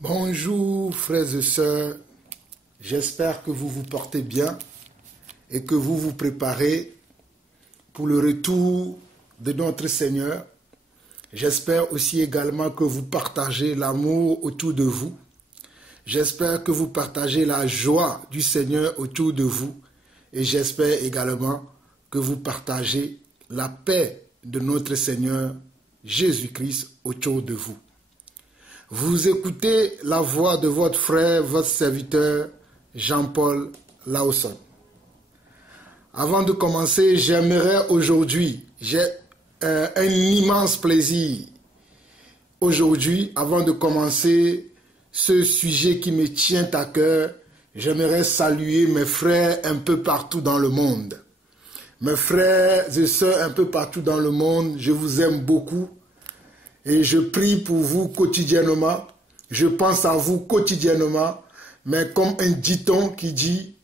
Bonjour frères et sœurs, j'espère que vous vous portez bien et que vous vous préparez pour le retour de notre Seigneur. J'espère aussi également que vous partagez l'amour autour de vous. J'espère que vous partagez la joie du Seigneur autour de vous et j'espère également que vous partagez la paix de notre Seigneur Jésus-Christ autour de vous. Vous écoutez la voix de votre frère, votre serviteur, Jean-Paul Laosson. Avant de commencer, j'aimerais aujourd'hui, j'ai un immense plaisir. Aujourd'hui, avant de commencer ce sujet qui me tient à cœur, j'aimerais saluer mes frères un peu partout dans le monde. Mes frères et sœurs un peu partout dans le monde, je vous aime beaucoup. Et je prie pour vous quotidiennement, je pense à vous quotidiennement, mais comme un dicton qui dit,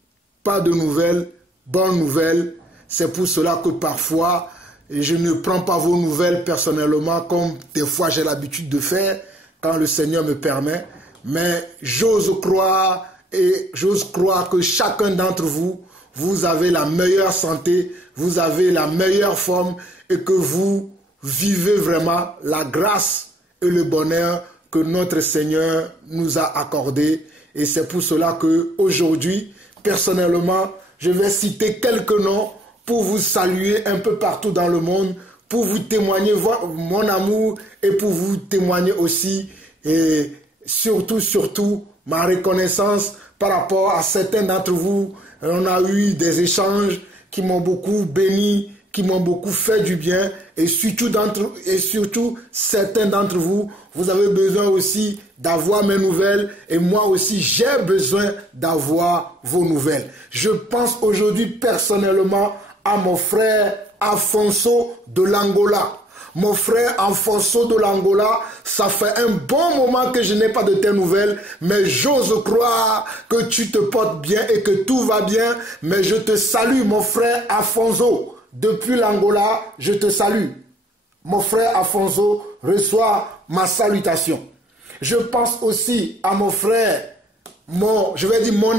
pas de nouvelles, bonnes nouvelles, c'est pour cela que parfois, je ne prends pas vos nouvelles personnellement, comme des fois j'ai l'habitude de faire, quand le Seigneur me permet, mais j'ose croire que chacun d'entre vous, vous avez la meilleure santé, vous avez la meilleure forme et que vous vivez vraiment la grâce et le bonheur que notre Seigneur nous a accordé. Et c'est pour cela qu'aujourd'hui, personnellement, je vais citer quelques noms pour vous saluer un peu partout dans le monde, pour vous témoigner mon amour et pour vous témoigner aussi et surtout ma reconnaissance par rapport à certains d'entre vous. On a eu des échanges qui m'ont beaucoup béni, qui m'ont beaucoup fait du bien et surtout certains d'entre vous, vous avez besoin aussi d'avoir mes nouvelles et moi aussi j'ai besoin d'avoir vos nouvelles. Je pense aujourd'hui personnellement à mon frère Afonso de l'Angola. Mon frère Afonso de l'Angola, ça fait un bon moment que je n'ai pas de tes nouvelles, mais j'ose croire que tu te portes bien et que tout va bien, mais je te salue mon frère Afonso. Depuis l'Angola, je te salue. Mon frère Afonso reçoit ma salutation. Je pense aussi à mon frère, mon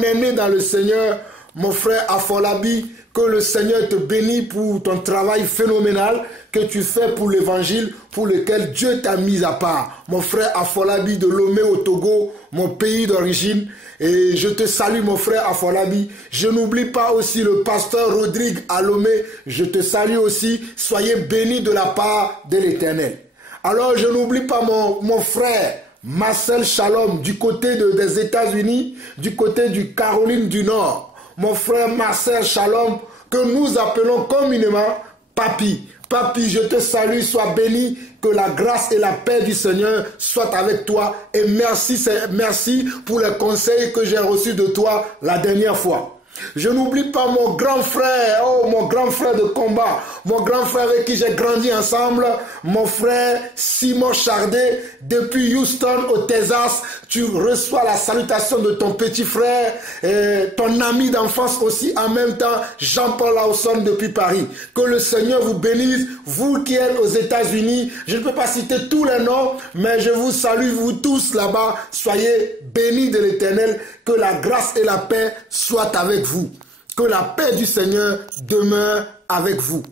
aîné dans le Seigneur, mon frère Afolabi, que le Seigneur te bénisse pour ton travail phénoménal que tu fais pour l'évangile, pour lequel Dieu t'a mis à part. Mon frère Afolabi de Lomé au Togo, mon pays d'origine. Et je te salue mon frère Afolabi. Je n'oublie pas aussi le pasteur Rodrigue à Lomé. Je te salue aussi. Soyez bénis de la part de l'Éternel. Alors je n'oublie pas mon frère Marcel Shalom du côté des États-Unis, du côté du Caroline du Nord. Mon frère Marcel Shalom, que nous appelons communément Papi. Papi, je te salue, sois béni, que la grâce et la paix du Seigneur soient avec toi. Et merci pour les conseils que j'ai reçus de toi la dernière fois. Je n'oublie pas mon grand frère, mon grand frère de combat, mon grand frère avec qui j'ai grandi ensemble, mon frère Simon Chardet, depuis Houston au Texas. Tu reçois la salutation de ton petit frère, et ton ami d'enfance aussi en même temps, Jean-Paul Laosson depuis Paris. Que le Seigneur vous bénisse, vous qui êtes aux États-Unis. Je ne peux pas citer tous les noms, mais je vous salue, vous tous là-bas. Soyez bénis de l'Éternel, que la grâce et la paix soient avec vous. Que la paix du Seigneur demeure avec vous.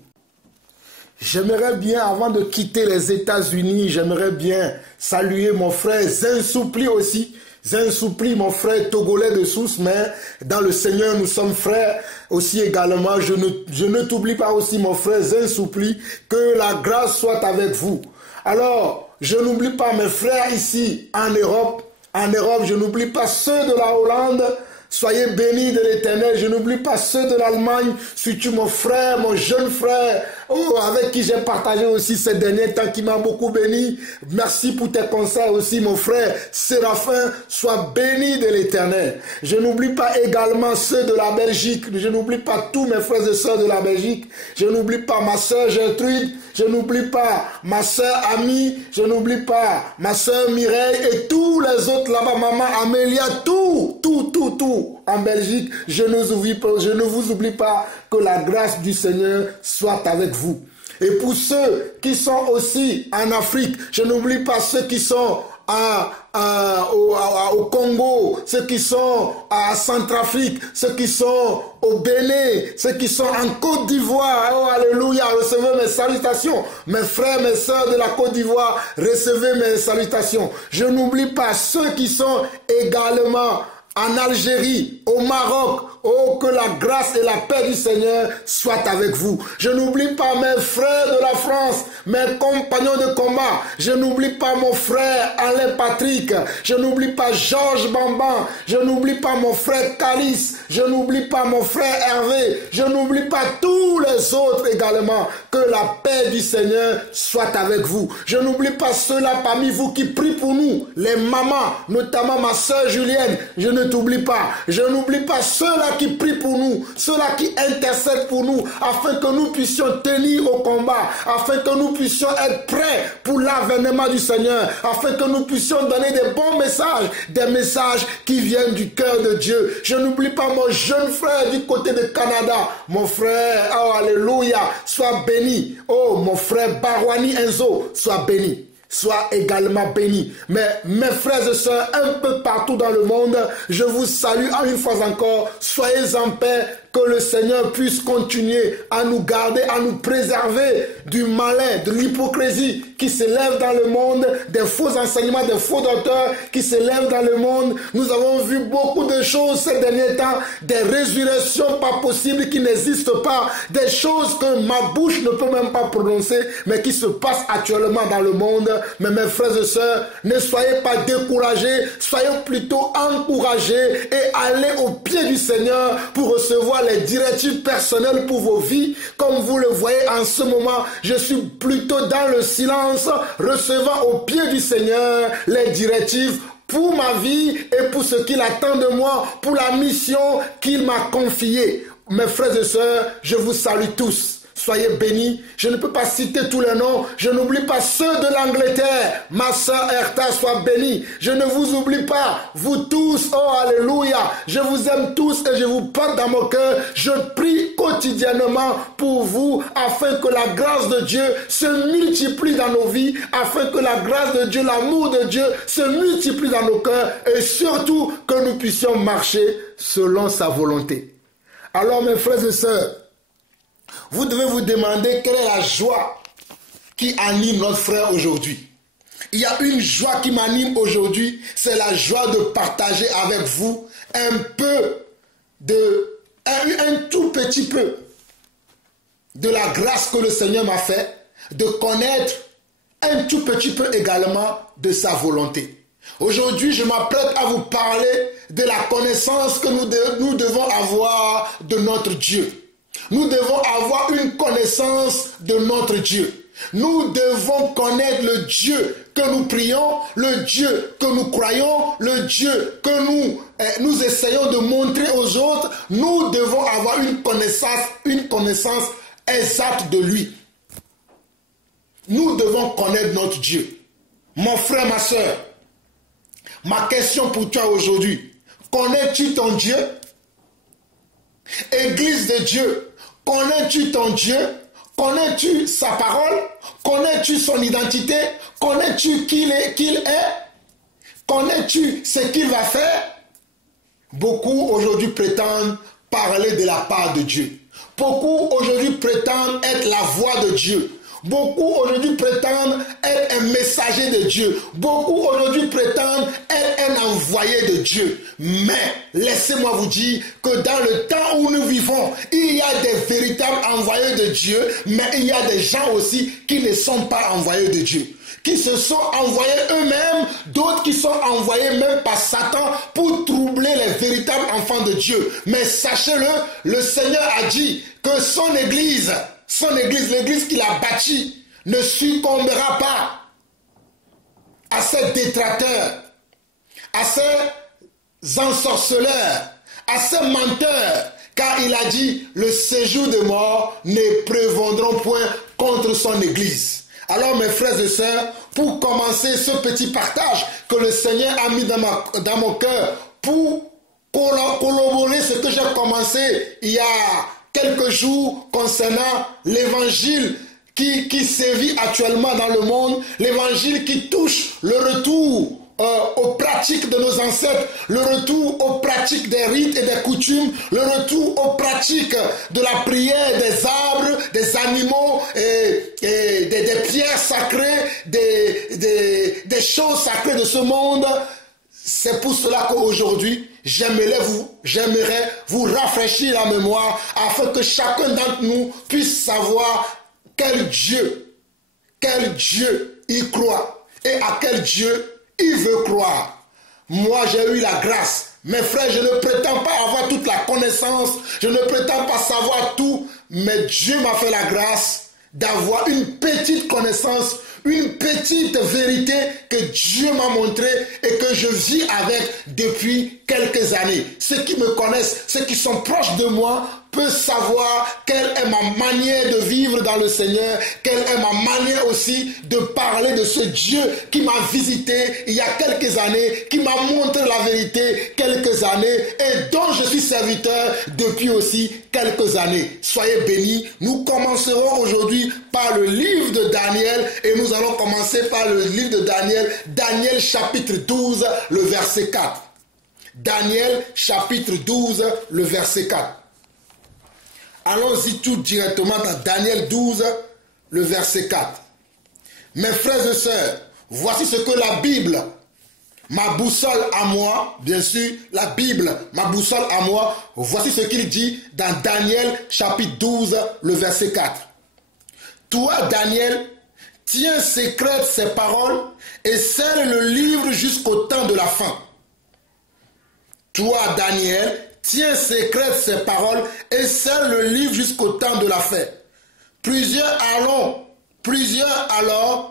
J'aimerais bien, avant de quitter les États-Unis, j'aimerais bien saluer mon frère Zensoupli aussi. Zensoupli, mon frère togolais de Sousse, mais dans le Seigneur, nous sommes frères aussi également. Je ne t'oublie pas aussi, mon frère Zensoupli, que la grâce soit avec vous. Alors, je n'oublie pas mes frères ici en Europe. En Europe, je n'oublie pas ceux de la Hollande. Soyez bénis de l'Éternel. Je n'oublie pas ceux de l'Allemagne, surtout mon frère, mon jeune frère, avec qui j'ai partagé aussi ces derniers temps, qui m'a beaucoup béni. Merci pour tes conseils aussi, mon frère Séraphin. Sois béni de l'Éternel. Je n'oublie pas également ceux de la Belgique. Je n'oublie pas tous mes frères et sœurs de la Belgique. Je n'oublie pas ma sœur Gertrude. Je n'oublie pas ma sœur Ami. Je n'oublie pas ma sœur Mireille et tous les autres là-bas, maman Amélia, tout en Belgique. Je ne vous oublie pas, que la grâce du Seigneur soit avec vous. Et pour ceux qui sont aussi en Afrique, je n'oublie pas ceux qui sont au Congo, ceux qui sont à Centrafrique, ceux qui sont au Bénin, ceux qui sont en Côte d'Ivoire. Oh, alléluia, recevez mes salutations. Mes frères, mes sœurs de la Côte d'Ivoire, recevez mes salutations. Je n'oublie pas ceux qui sont également en Algérie, au Maroc. Oh, que la grâce et la paix du Seigneur soient avec vous. Je n'oublie pas mes frères de la France, mes compagnons de combat. Je n'oublie pas mon frère Alain Patrick. Je n'oublie pas Georges Bamban. Je n'oublie pas mon frère Calice. Je n'oublie pas mon frère Hervé. Je n'oublie pas tous les autres également. Que la paix du Seigneur soit avec vous. Je n'oublie pas ceux-là parmi vous qui prient pour nous. Les mamans, notamment ma sœur Julienne. Je ne t'oublie pas. Je n'oublie pas ceux-là qui prient pour nous, ceux-là qui intercèdent pour nous, afin que nous puissions tenir au combat, afin que nous puissions être prêts pour l'avènement du Seigneur, afin que nous puissions donner des bons messages, des messages qui viennent du cœur de Dieu. Je n'oublie pas mon jeune frère du côté de Canada, mon frère, oh alléluia, sois béni. Oh mon frère Barwani Enzo, sois béni. Sois également béni. Mais mes frères et sœurs, un peu partout dans le monde, je vous salue une fois encore. Soyez en paix, que le Seigneur puisse continuer à nous garder, à nous préserver du malin, de l'hypocrisie qui s'élève dans le monde, des faux enseignements, des faux docteurs qui s'élèvent dans le monde. Nous avons vu beaucoup de choses ces derniers temps, des résurrections pas possibles qui n'existent pas, des choses que ma bouche ne peut même pas prononcer, mais qui se passent actuellement dans le monde. Mais mes frères et sœurs, ne soyez pas découragés, soyez plutôt encouragés et allez au pied du Seigneur pour recevoir les directives personnelles pour vos vies. Comme vous le voyez en ce moment, je suis plutôt dans le silence, recevant au pied du Seigneur les directives pour ma vie et pour ce qu'il attend de moi, pour la mission qu'il m'a confiée. Mes frères et sœurs, je vous salue tous. Soyez bénis. Je ne peux pas citer tous les noms. Je n'oublie pas ceux de l'Angleterre. Ma sœur Erta, soit bénie. Je ne vous oublie pas. Vous tous, oh alléluia. Je vous aime tous et je vous porte dans mon cœur. Je prie quotidiennement pour vous afin que la grâce de Dieu se multiplie dans nos vies, afin que la grâce de Dieu, l'amour de Dieu se multiplie dans nos cœurs et surtout que nous puissions marcher selon sa volonté. Alors mes frères et sœurs, vous devez vous demander quelle est la joie qui anime notre frère aujourd'hui. Il y a une joie qui m'anime aujourd'hui, c'est la joie de partager avec vous un tout petit peu de la grâce que le Seigneur m'a fait, de connaître un tout petit peu également de sa volonté. Aujourd'hui, je m'apprête à vous parler de la connaissance que nous devons avoir de notre Dieu. Nous devons avoir une connaissance de notre Dieu. Nous devons connaître le Dieu que nous prions, le Dieu que nous croyons, le Dieu que nous essayons de montrer aux autres. Nous devons avoir une connaissance exacte de lui. Nous devons connaître notre Dieu. Mon frère, ma soeur, ma question pour toi aujourd'hui, connais-tu ton Dieu? Église de Dieu, connais-tu ton Dieu? Connais-tu sa parole? Connais-tu son identité? Connais-tu qui il est? Connais-tu ce qu'il va faire? Beaucoup aujourd'hui prétendent parler de la part de Dieu. Beaucoup aujourd'hui prétendent être la voix de Dieu. Beaucoup aujourd'hui prétendent être un messager de Dieu. Beaucoup aujourd'hui prétendent être un envoyé de Dieu. Mais laissez-moi vous dire que dans le temps où nous vivons, il y a des véritables envoyés de Dieu, mais il y a des gens aussi qui ne sont pas envoyés de Dieu, qui se sont envoyés eux-mêmes, d'autres qui sont envoyés même par Satan pour troubler les véritables enfants de Dieu. Mais sachez-le, le Seigneur a dit que son Église, l'église qu'il a bâtie, ne succombera pas à ces détracteurs, à ces ensorceleurs, à ces menteurs, car il a dit, le séjour de mort ne prévaudront point contre son église. Alors mes frères et sœurs, pour commencer ce petit partage que le Seigneur a mis dans mon cœur, pour collaborer ce que j'ai commencé il y a quelques jours concernant l'évangile qui sévit actuellement dans le monde, l'évangile qui touche le retour aux pratiques de nos ancêtres, le retour aux pratiques des rites et des coutumes, le retour aux pratiques de la prière des arbres, des animaux, et des pierres sacrées, des choses sacrées de ce monde. C'est pour cela qu'aujourd'hui, j'aimerais vous rafraîchir la mémoire afin que chacun d'entre nous puisse savoir quel Dieu il croit et à quel Dieu il veut croire. Moi, j'ai eu la grâce. Mes frères, je ne prétends pas avoir toute la connaissance, je ne prétends pas savoir tout, mais Dieu m'a fait la grâce d'avoir une petite connaissance, une petite vérité que Dieu m'a montrée et que je vis avec depuis quelques années. Ceux qui me connaissent, ceux qui sont proches de moi, peuvent savoir quelle est ma manière de vivre dans le Seigneur, quelle est ma manière aussi de parler de ce Dieu qui m'a visité il y a quelques années, qui m'a montré la vérité quelques années et dont je suis serviteur depuis aussi quelques années. Soyez bénis. Nous commencerons aujourd'hui par le livre de Daniel et nous allons commencer par le livre de Daniel, Daniel chapitre 12, le verset 4. Daniel chapitre 12, le verset 4. Allons-y tout directement dans Daniel 12, le verset 4. Mes frères et sœurs, voici ce que la Bible, ma boussole à moi, bien sûr, la Bible, ma boussole à moi, voici ce qu'il dit dans Daniel chapitre 12, le verset 4. Toi, Daniel, tiens secrètes ces paroles et scelle le livre jusqu'au temps de la fin. Toi, Daniel, tiens secrètes ces paroles et scelle le livre jusqu'au temps de la fin. Plusieurs alors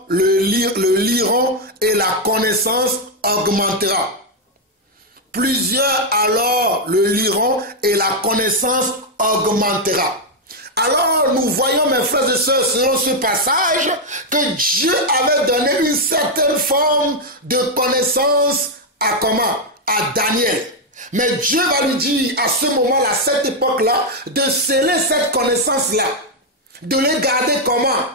le liront et la connaissance augmentera. Plusieurs alors le liront et la connaissance augmentera. Alors nous voyons, mes frères et sœurs, selon ce passage, que Dieu avait donné une certaine forme de connaissance à comment? À Daniel. Mais Dieu va lui dire à ce moment-là, à cette époque-là, de sceller cette connaissance-là, de les garder comment?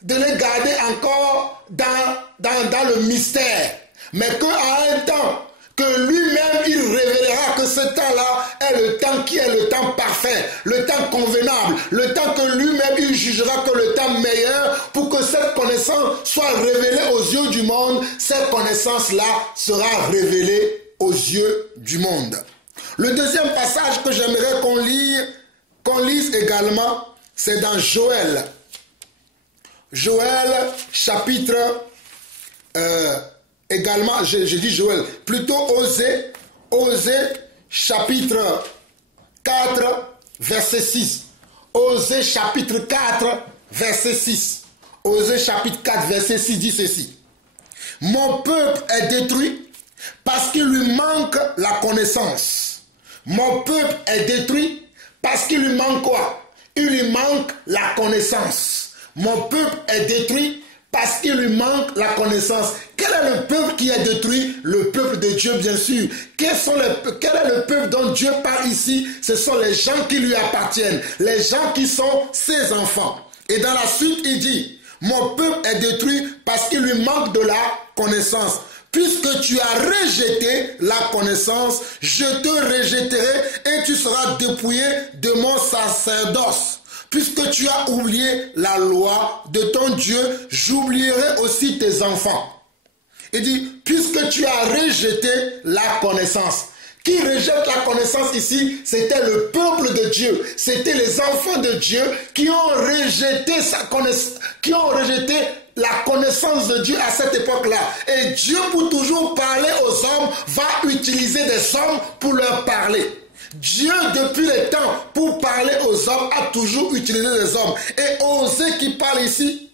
De les garder encore dans le mystère. Mais qu'à un temps, que lui-même il révélera que ce temps-là est le temps qui est le temps parfait, le temps convenable, le temps que lui-même il jugera que le temps meilleur pour que cette connaissance soit révélée aux yeux du monde. Cette connaissance-là sera révélée aux yeux du monde. Le deuxième passage que j'aimerais qu'on lise également, c'est dans Joël. Joël, chapitre, également, je dis Joël, plutôt Osée, chapitre 4, verset 6. Osée, chapitre 4, verset 6. Osée, chapitre 4, verset 6 dit ceci. Mon peuple est détruit parce qu'il lui manque la connaissance. Mon peuple est détruit parce qu'il lui manque quoi? Il lui manque la connaissance. Mon peuple est détruit parce qu'il lui manque la connaissance. Quel est le peuple qui est détruit? Le peuple de Dieu, bien sûr. Quel est le peuple dont Dieu parle ici? Ce sont les gens qui lui appartiennent, les gens qui sont ses enfants. Et dans la suite, il dit, mon peuple est détruit parce qu'il lui manque de la connaissance. Puisque tu as rejeté la connaissance, je te rejetterai et tu seras dépouillé de mon sacerdoce. Puisque tu as oublié la loi de ton Dieu, j'oublierai aussi tes enfants. Il dit, puisque tu as rejeté la connaissance. Qui rejette la connaissance ici? C'était le peuple de Dieu. C'était les enfants de Dieu qui ont rejeté sa connaissance, qui ont rejeté la connaissance de Dieu à cette époque-là. Et Dieu, pour toujours parler aux hommes, va utiliser des hommes pour leur parler. Dieu, depuis les temps, pour parler aux hommes, a toujours utilisé des hommes. Et Osée qui parle ici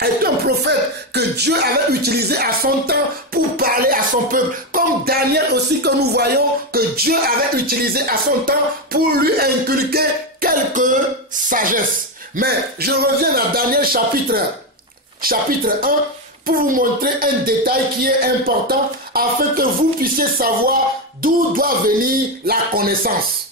est un prophète que Dieu avait utilisé à son temps pour parler à son peuple. Comme Daniel aussi que nous voyons que Dieu avait utilisé à son temps pour lui inculquer quelques sagesses. Mais je reviens à Daniel chapitre 1 pour vous montrer un détail qui est important afin que vous puissiez savoir d'où doit venir la connaissance.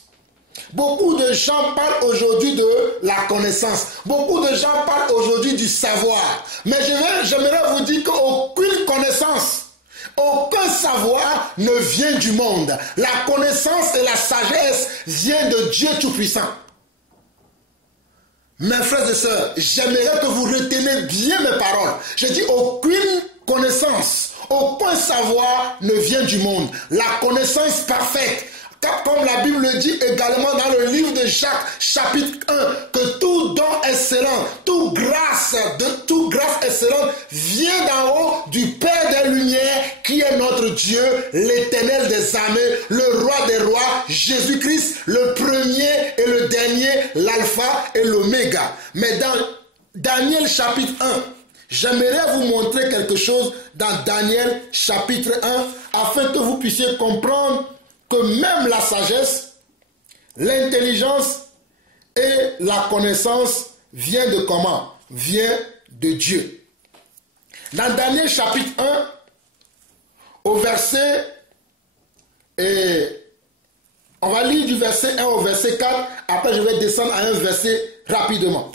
Beaucoup de gens parlent aujourd'hui de la connaissance. Beaucoup de gens parlent aujourd'hui du savoir. Mais j'aimerais vous dire qu'aucune connaissance, aucun savoir ne vient du monde. La connaissance et la sagesse viennent de Dieu Tout-Puissant. Mes frères et sœurs, j'aimerais que vous reteniez bien mes paroles. Je dis aucune connaissance, aucun savoir ne vient du monde. La connaissance parfaite, comme la Bible le dit également dans le livre de Jacques, chapitre 1, que tout don excellent, toute grâce excellente vient d'en haut du Père des Lumières, qui est notre Dieu, l'Éternel des armées, le Roi des rois, Jésus-Christ, le premier et le dernier, l'Alpha et l'Oméga. Mais dans Daniel chapitre 1, j'aimerais vous montrer quelque chose dans Daniel chapitre 1, afin que vous puissiez comprendre que même la sagesse, l'intelligence et la connaissance vient de comment? Vient de Dieu. Dans Daniel chapitre 1, au verset, on va lire du verset 1 au verset 4, après je vais descendre à un verset rapidement.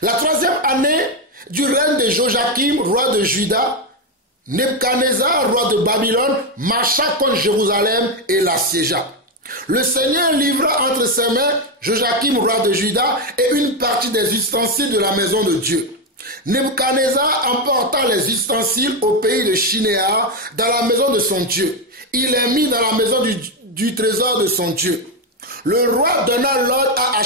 La 3e année du règne de Joachim, roi de Juda, Nebuchadnezzar, roi de Babylone, marcha contre Jérusalem et l'assiégea. Le Seigneur livra entre ses mains Joachim, roi de Juda, et une partie des ustensiles de la maison de Dieu. Nebuchadnezzar emporta les ustensiles au pays de Shinéar, dans la maison de son Dieu. Il les mit dans la maison du trésor de son Dieu. Le roi donna l'ordre à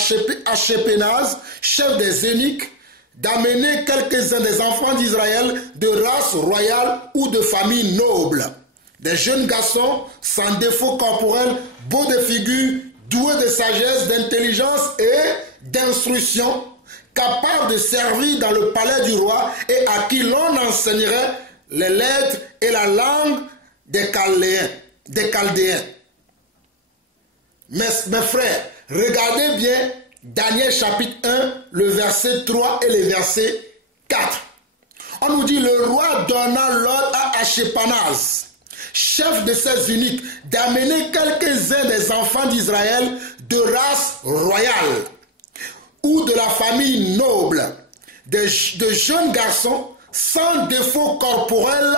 Ashpenaz, chef des eunuques, d'amener quelques-uns des enfants d'Israël de race royale ou de famille noble. Des jeunes garçons sans défaut corporel, beaux de figure, doués de sagesse, d'intelligence et d'instruction, capables de servir dans le palais du roi et à qui l'on enseignerait les lettres et la langue des Chaldéens. Mes frères, regardez bien Daniel chapitre 1, le verset 3 et le verset 4. On nous dit, le roi donna l'ordre à Ashpenaz, chef de ses eunuques, d'amener quelques-uns des enfants d'Israël de race royale ou de la famille noble, de jeunes garçons sans défaut corporel,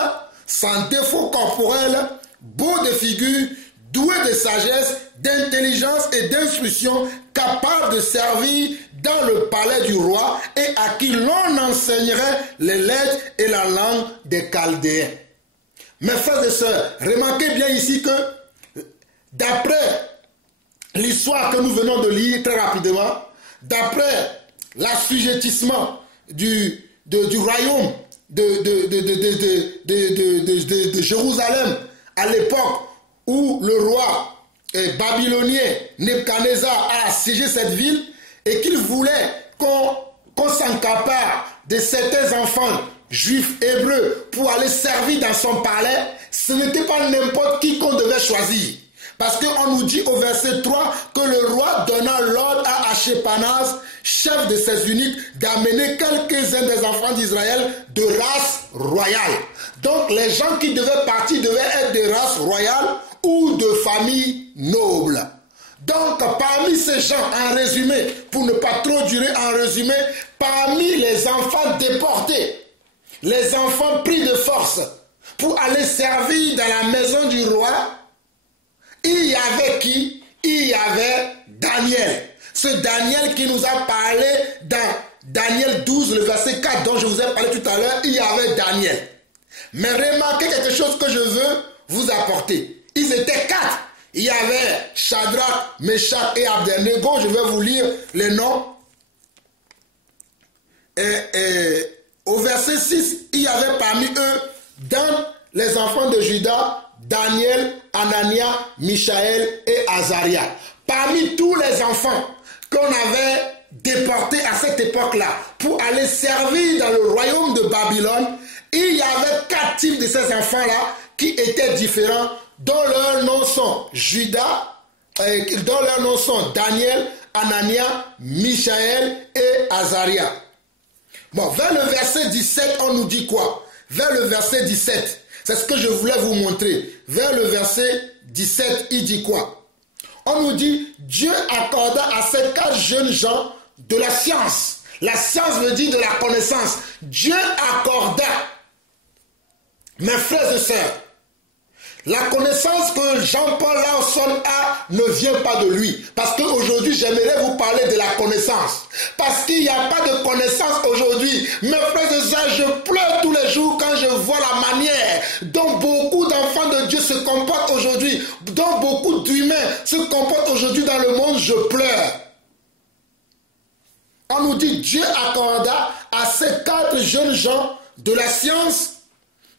beaux de figure, doués de sagesse, d'intelligence et d'instruction, capables de servir dans le palais du roi et à qui l'on enseignerait les lettres et la langue des Chaldéens. Mes frères et sœurs, remarquez bien ici que d'après l'histoire que nous venons de lire très rapidement, d'après l'assujettissement du royaume de Jérusalem à l'époque où le roi babylonien Nebuchadnezzar a assiégé cette ville et qu'il voulait qu'on s'encapare de certains enfants juifs hébreux pour aller servir dans son palais, ce n'était pas n'importe qui qu'on devait choisir. Parce qu'on nous dit au verset 3 que le roi donna l'ordre à Ashpenaz, chef de ses eunuques, d'amener quelques-uns des enfants d'Israël de race royale. Donc les gens qui devaient partir devaient être de race royale ou de famille noble. Donc parmi ces gens, en résumé, pour ne pas trop durer en résumé, parmi les enfants déportés, les enfants pris de force pour aller servir dans la maison du roi, il y avait qui? Il y avait Daniel. Ce Daniel qui nous a parlé dans Daniel 12, le verset 4 dont je vous ai parlé tout à l'heure, il y avait Daniel. Mais remarquez quelque chose que je veux vous apporter. Ils étaient 4. Il y avait Shadrach, Meshach et Abednego. Je vais vous lire les noms. Et au verset 6, il y avait parmi eux, dans les enfants de Juda, Daniel, Anania, Michaël et Azaria. Parmi tous les enfants qu'on avait déportés à cette époque-là pour aller servir dans le royaume de Babylone, il y avait 4 types de ces enfants-là qui étaient différents, dont leurs noms sont Juda, dont leurs noms sont Daniel, Anania, Michaël et Azaria. Bon, vers le verset 17, on nous dit quoi? Vers le verset 17, c'est ce que je voulais vous montrer. Vers le verset 17, il dit quoi? on nous dit, Dieu accorda à ces 4 jeunes gens de la science. La science veut dire de la connaissance. Dieu accorda, mes frères et sœurs, la connaissance que Jean-Paul Lawson a ne vient pas de lui. Parce qu'aujourd'hui, j'aimerais vous parler de la connaissance. Parce qu'il n'y a pas de connaissance aujourd'hui. Mes frères et sœurs, je pleure tous les jours quand je vois la manière dont beaucoup d'enfants de Dieu se comportent aujourd'hui, dont beaucoup d'humains se comportent aujourd'hui dans le monde, je pleure. On nous dit, Dieu accorda à ces 4 jeunes gens de la science,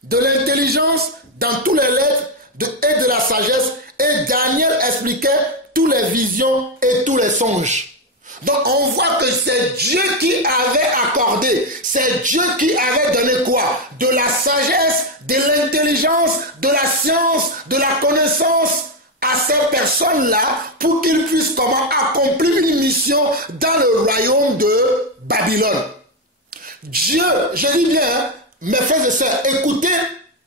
de l'intelligence, dans toutes les lettres et de la sagesse. Et Daniel expliquait toutes les visions et tous les songes. Donc on voit que c'est Dieu qui avait accordé, c'est Dieu qui avait donné quoi? De la sagesse, de l'intelligence, de la science, de la connaissance à ces personnes-là pour qu'ils puissent comment accomplir une mission dans le royaume de Babylone. Dieu, je dis bien, hein, mes frères et sœurs, écoutez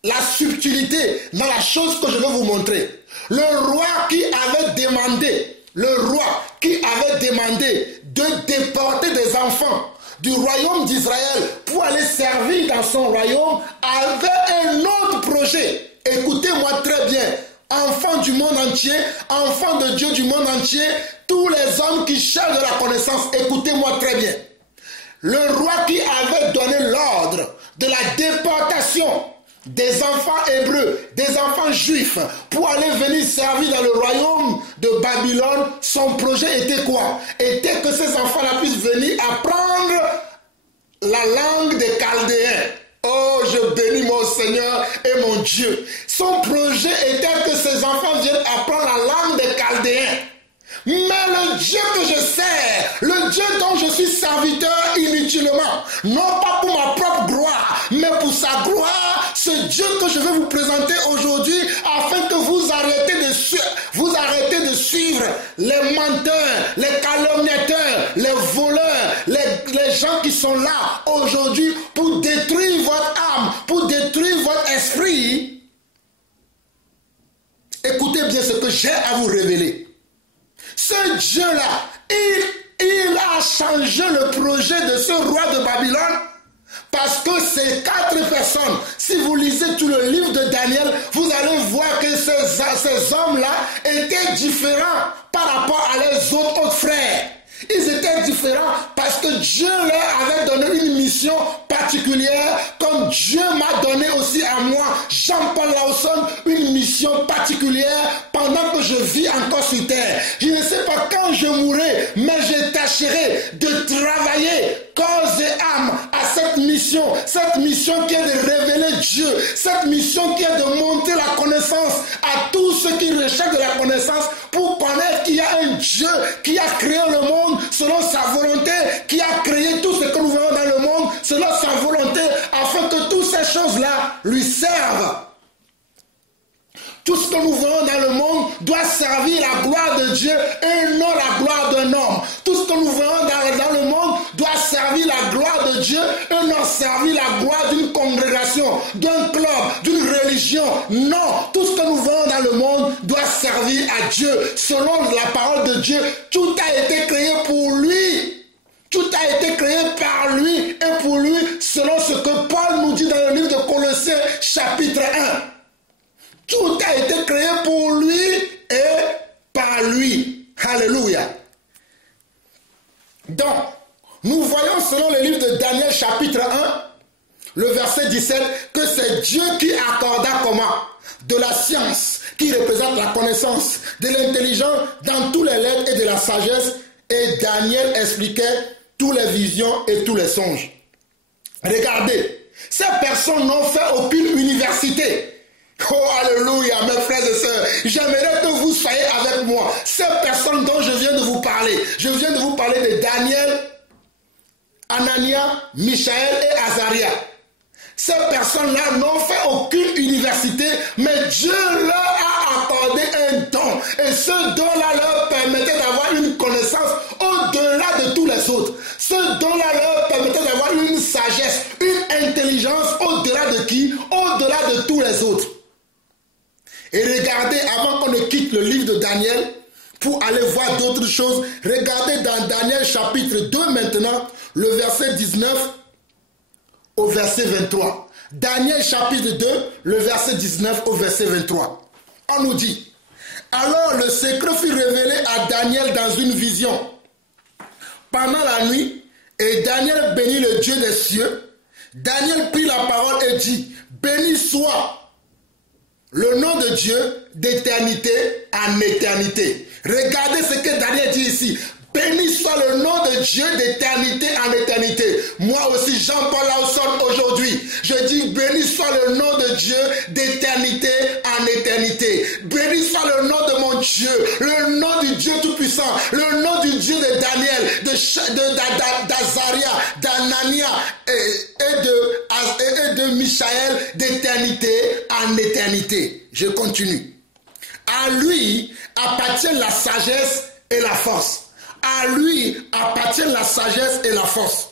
la subtilité dans la chose que je vais vous montrer. Le roi qui avait demandé de déporter des enfants du royaume d'Israël pour aller servir dans son royaume avait un autre projet. Écoutez-moi très bien. Enfants du monde entier, enfants de Dieu du monde entier, tous les hommes qui cherchent de la connaissance, écoutez-moi très bien. Le roi qui avait donné l'ordre de la déportation des enfants hébreux, des enfants juifs, pour aller venir servir dans le royaume de Babylone, son projet était quoi? Était que ces enfants-là puissent venir apprendre la langue des Chaldéens. Oh, je bénis mon Seigneur et mon Dieu. Son projet était que ces enfants viennent apprendre la langue des Chaldéens. Mais le Dieu que je sers, le Dieu dont je suis serviteur inutilement, non pas pour ma propre gloire, mais pour sa gloire, ce Dieu que je vais vous présenter aujourd'hui, afin que vous arrêtez de suivre les menteurs, les calomniateurs, les voleurs, les gens qui sont là aujourd'hui pour détruire votre âme, pour détruire votre esprit. Écoutez bien ce que j'ai à vous révéler. Ce Dieu-là, il a changé le projet de ce roi de Babylone parce que ces 4 personnes, si vous lisez tout le livre de Daniel, vous allez voir que ces hommes-là étaient différents par rapport à leurs autres frères. Ils étaient différents parce que Dieu leur avait donné une mission particulière, comme Dieu m'a donné aussi à moi, Jean-Paul Lawson, une mission particulière pendant que je vis encore sur terre. Je ne sais pas quand je mourrai, mais je tâcherai de travailler corps et âme à cette mission qui est de révéler Dieu, cette mission qui est de montrer la connaissance à tous ceux qui recherchent de la connaissance pour connaître qu'il y a un Dieu qui a créé le monde selon sa volonté, qui a créé tout ce que nous voyons dans le monde selon sa volonté, afin que toutes ces choses-là lui servent. Tout ce que nous voyons dans le monde doit servir la gloire de Dieu et non la gloire d'un homme. Tout ce que nous voyons dans le monde doit servir la gloire de Dieu et non servir la gloire d'une congrégation, d'un club, d'une religion. Non, tout ce que nous voyons dans le monde doit servir à Dieu. Selon la parole de Dieu, tout a été créé pour lui. Tout a été créé par lui et pour lui, selon ce que Paul nous dit dans le livre de Colossiens, chapitre 1. Tout a été créé pour lui et par lui. Alléluia. Donc, nous voyons selon le livre de Daniel chapitre 1, le verset 17, que c'est Dieu qui accorda comment? De la science, qui représente la connaissance, de l'intelligence dans tous les lettres et de la sagesse. Et Daniel expliquait toutes les visions et tous les songes. Regardez, ces personnes n'ont fait aucune université. Oh, alléluia, mes frères et sœurs. J'aimerais que vous soyez avec moi. Ces personnes dont je viens de vous parler. Je viens de vous parler de Daniel, Anania, Michaël et Azaria. Ces personnes-là n'ont fait aucune université, mais Dieu leur a accordé un don. Et ce don-là leur permettait d'avoir une connaissance au-delà de tous les autres. Ce don-là leur permettait d'avoir une sagesse, une intelligence au-delà de qui? Au-delà de tous les autres. Et regardez, avant qu'on ne quitte le livre de Daniel, pour aller voir d'autres choses. Regardez dans Daniel chapitre 2 maintenant, le verset 19 au verset 23. Daniel chapitre 2, le verset 19 au verset 23. On nous dit, alors le secret fut révélé à Daniel dans une vision pendant la nuit, et Daniel bénit le Dieu des cieux. Daniel prit la parole et dit, béni soit le nom de Dieu d'éternité en éternité. Regardez ce que Daniel dit ici. Béni soit le nom de Dieu d'éternité en éternité. Moi aussi, Jean-Paul Lawson, aujourd'hui, je dis béni soit le nom de Dieu d'éternité en éternité. Béni soit le nom de mon Dieu, le nom du Dieu Tout-Puissant, le nom du Dieu de Daniel, d'Azaria, d'Anania et de Michaël d'éternité en éternité. Je continue. À lui appartient la sagesse et la force. À lui appartient la sagesse et la force.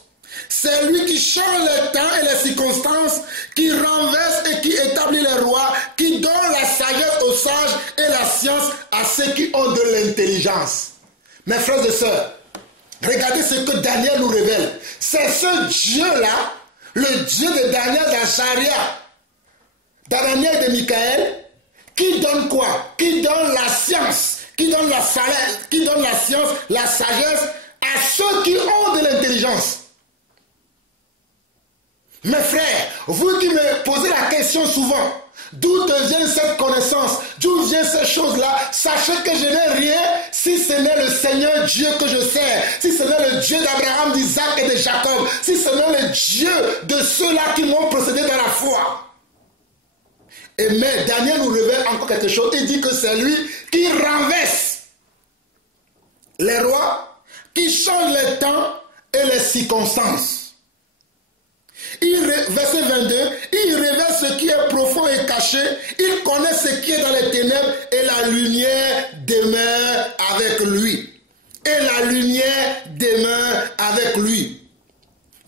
C'est lui qui change les temps et les circonstances, qui renverse et qui établit les rois, qui donne la sagesse aux sages et la science à ceux qui ont de l'intelligence. Mes frères et sœurs, regardez ce que Daniel nous révèle. C'est ce Dieu-là, le Dieu de Daniel, d'Azaria, d'Anania et de Michaël, qui donne quoi? Qui donne la science. Qui donne la science, la sagesse à ceux qui ont de l'intelligence. Mes frères, vous qui me posez la question souvent, d'où vient cette connaissance, d'où viennent ces choses-là, sachez que je n'ai rien si ce n'est le Seigneur Dieu que je sers, si ce n'est le Dieu d'Abraham, d'Isaac et de Jacob, si ce n'est le Dieu de ceux-là qui m'ont précédé dans la foi. Mais Daniel nous révèle encore quelque chose. Il dit que c'est lui qui renverse les rois, qui change les temps et les circonstances. Verset 22, il révèle ce qui est profond et caché, il connaît ce qui est dans les ténèbres et la lumière demeure avec lui. Et la lumière demeure avec lui.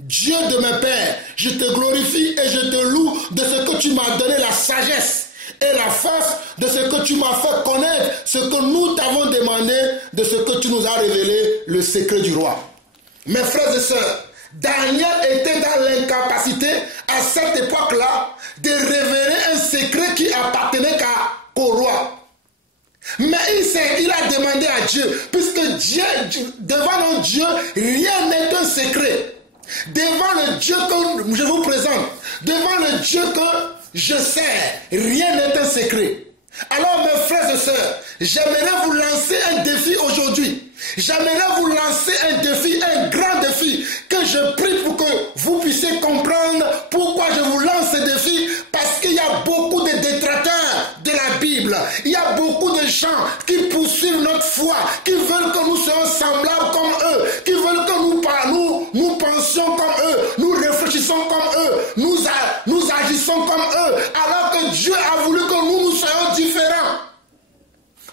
Dieu de mes pères, je te glorifie et je te loue de ce que tu m'as donné la sagesse et la force, de ce que tu m'as fait connaître, ce que nous t'avons demandé, de ce que tu nous as révélé, le secret du roi. Mes frères et sœurs, Daniel était dans l'incapacité à cette époque-là de révéler un secret qui appartenait qu'au roi. Mais il a demandé à Dieu, puisque Dieu, devant notre Dieu, rien n'est un secret. Devant le Dieu que je vous présente, devant le Dieu que je sers, rien n'est un secret. Alors mes frères et sœurs, j'aimerais vous lancer un défi aujourd'hui. J'aimerais vous lancer un défi, un grand défi, que je prie pour que vous puissiez comprendre pourquoi je vous lance ce défi. Parce qu'il y a beaucoup de détracteurs de la Bible. Il y a beaucoup de gens qui poursuivent notre foi, qui veulent que nous soyons semblables comme eux, qui veulent que nous pensions comme eux, nous réfléchissons comme eux, nous agissons comme eux, alors que Dieu a voulu que nous soyons différents.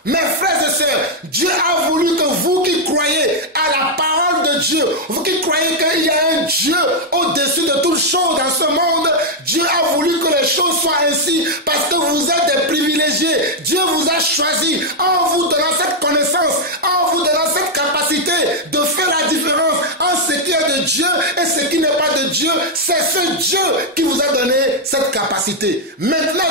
Mes frères et sœurs, Dieu a voulu que vous qui croyez à la parole de Dieu, vous qui croyez qu'il y a un Dieu au-dessus de toutes choses dans ce monde, Dieu a voulu que les choses soient ainsi parce que vous êtes des privilégiés. Dieu vous a choisi en vous donnant cette connaissance, en vous donnant cette capacité de faire la différence entre ce qui est de Dieu et ce qui n'est pas de Dieu. C'est ce Dieu qui vous a donné cette capacité. Maintenant,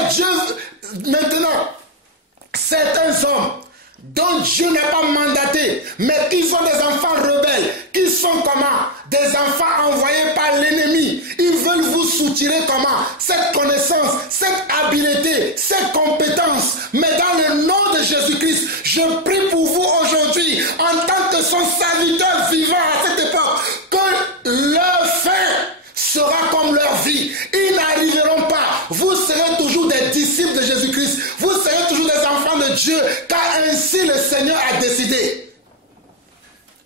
certains hommes dont Dieu n'est pas mandaté, mais qui sont des enfants rebelles, qui sont comment? Des enfants envoyés par l'ennemi. Ils veulent vous soutirer comment? Cette connaissance, cette habileté, cette compétence. Mais dans le nom de Jésus-Christ, je prie pour vous aujourd'hui, en tant que son serviteur vivant à cette époque, que leur fin sera comme leur vie. Ils n'arriveront pas. Vous serez toujours des disciples de Jésus-Christ. Vous serez toujours des enfants de Dieu, car ainsi le Seigneur a décidé.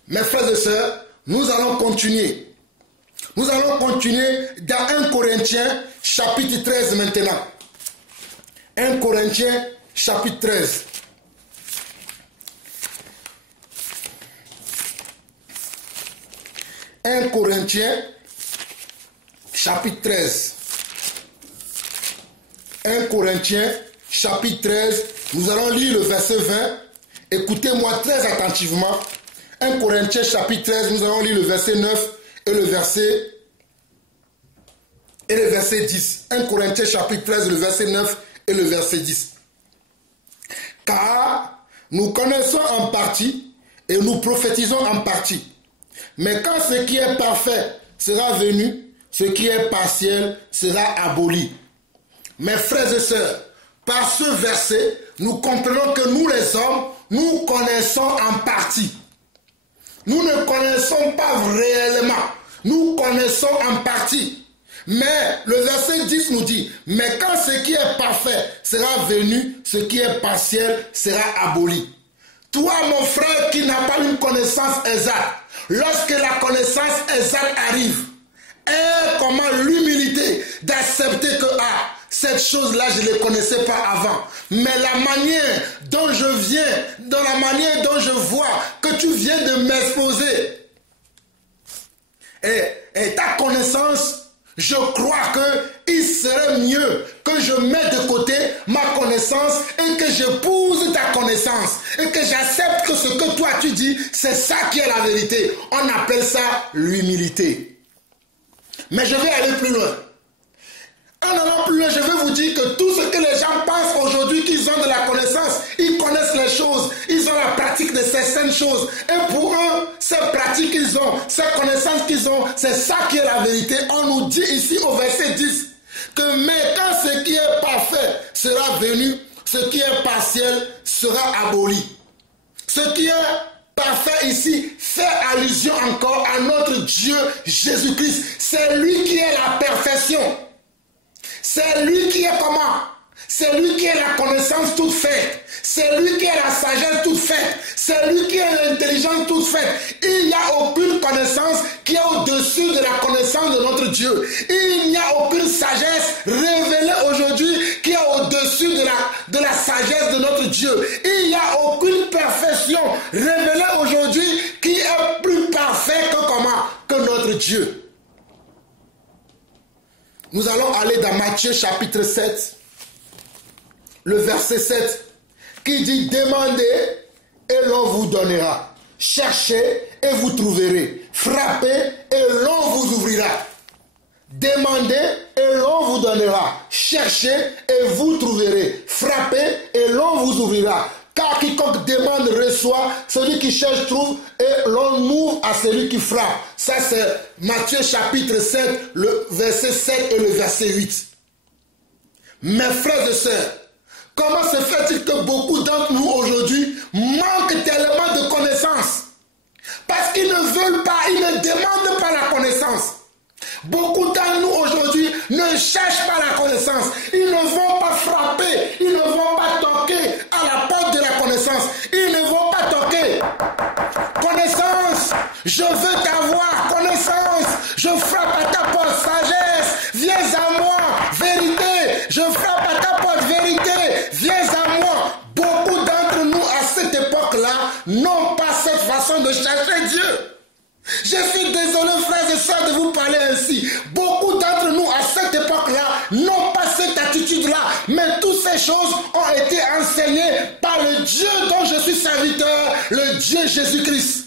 Mes frères et sœurs, nous allons continuer. Nous allons continuer dans 1 Corinthiens chapitre 13 maintenant. 1 Corinthiens chapitre 13. « 1 Corinthiens chapitre 13. 1 Corinthiens chapitre 13, nous allons lire le verset 20 Écoutez-moi très attentivement. 1 Corinthiens chapitre 13, nous allons lire le verset 9 et le verset 10. 1 Corinthiens chapitre 13, le verset 9 et le verset 10. Car nous connaissons en partie et nous prophétisons en partie. Mais quand ce qui est parfait sera venu, ce qui est partiel sera aboli. Mes frères et sœurs, par ce verset, nous comprenons que nous les hommes, nous connaissons en partie. Nous ne connaissons pas réellement. Nous connaissons en partie. Mais le verset 10 nous dit, mais quand ce qui est parfait sera venu, ce qui est partiel sera aboli. Toi, mon frère, qui n'a pas une connaissance exacte, lorsque la connaissance exacte arrive, comment l'humilité d'accepter que cette chose-là, je ne les connaissais pas avant. Mais la manière dont je viens, dans la manière dont je vois que tu viens de m'exposer, et ta connaissance, je crois qu'il serait mieux que je mette de côté ma connaissance et que j'épouse ta connaissance et que j'accepte que ce que toi tu dis, c'est ça qui est la vérité. On appelle ça l'humilité. Mais je vais aller plus loin. En allant plus loin, je vais vous dire que tout ce que les gens pensent aujourd'hui qu'ils ont de la connaissance, ils connaissent les choses, ils ont la pratique de certaines choses. Et pour eux, ces pratiques qu'ils ont, ces connaissances qu'ils ont, c'est ça qui est la vérité. On nous dit ici au verset 10 que mais quand ce qui est parfait sera venu, ce qui est partiel sera aboli. Ce qui est parfait ici fait allusion encore à notre Dieu Jésus-Christ. C'est lui qui est la perfection. C'est lui qui est comment? C'est lui qui est la connaissance toute faite. C'est lui qui est la sagesse toute faite. C'est lui qui est l'intelligence toute faite. Il n'y a aucune connaissance qui est au-dessus de la connaissance de notre Dieu. Il n'y a aucune sagesse révélée aujourd'hui qui est au-dessus de la sagesse de notre Dieu. Il n'y a aucune perfection révélée aujourd'hui qui est plus parfaite que comment? Que notre Dieu. Nous allons aller dans Matthieu chapitre 7, le verset 7, qui dit « Demandez et l'on vous donnera. Cherchez et vous trouverez. Frappez et l'on vous ouvrira. » Demandez et l'on vous donnera. Cherchez et vous trouverez. Frappez et l'on vous ouvrira. Car quiconque demande reçoit, celui qui cherche trouve, et l'on ouvre à celui qui frappe. Ça c'est Matthieu chapitre 7, le verset 7 et le verset 8. Mes frères et sœurs, comment se fait-il que beaucoup d'entre nous aujourd'hui manquent tellement de connaissances? Parce qu'ils ne veulent pas, ils ne demandent pas la connaissance. Beaucoup d'entre nous aujourd'hui ne cherchent pas la connaissance. Ils ne vont pas frapper. Ils ne vont pas toquer à la porte de la connaissance. Ils ne vont pas toquer. Connaissance, je veux t'avoir. Connaissance, je frappe à ta porte. Sagesse, viens à moi. Vérité, je frappe à ta porte. Vérité, viens à moi. Beaucoup d'entre nous à cette époque-là n'ont pas cette façon de chercher Dieu. Je suis désolé, frères et sœurs, de vous parler ainsi. Beaucoup d'entre nous, à cette époque-là, n'ont pas cette attitude-là. Mais toutes ces choses ont été enseignées par le Dieu dont je suis serviteur, le Dieu Jésus-Christ.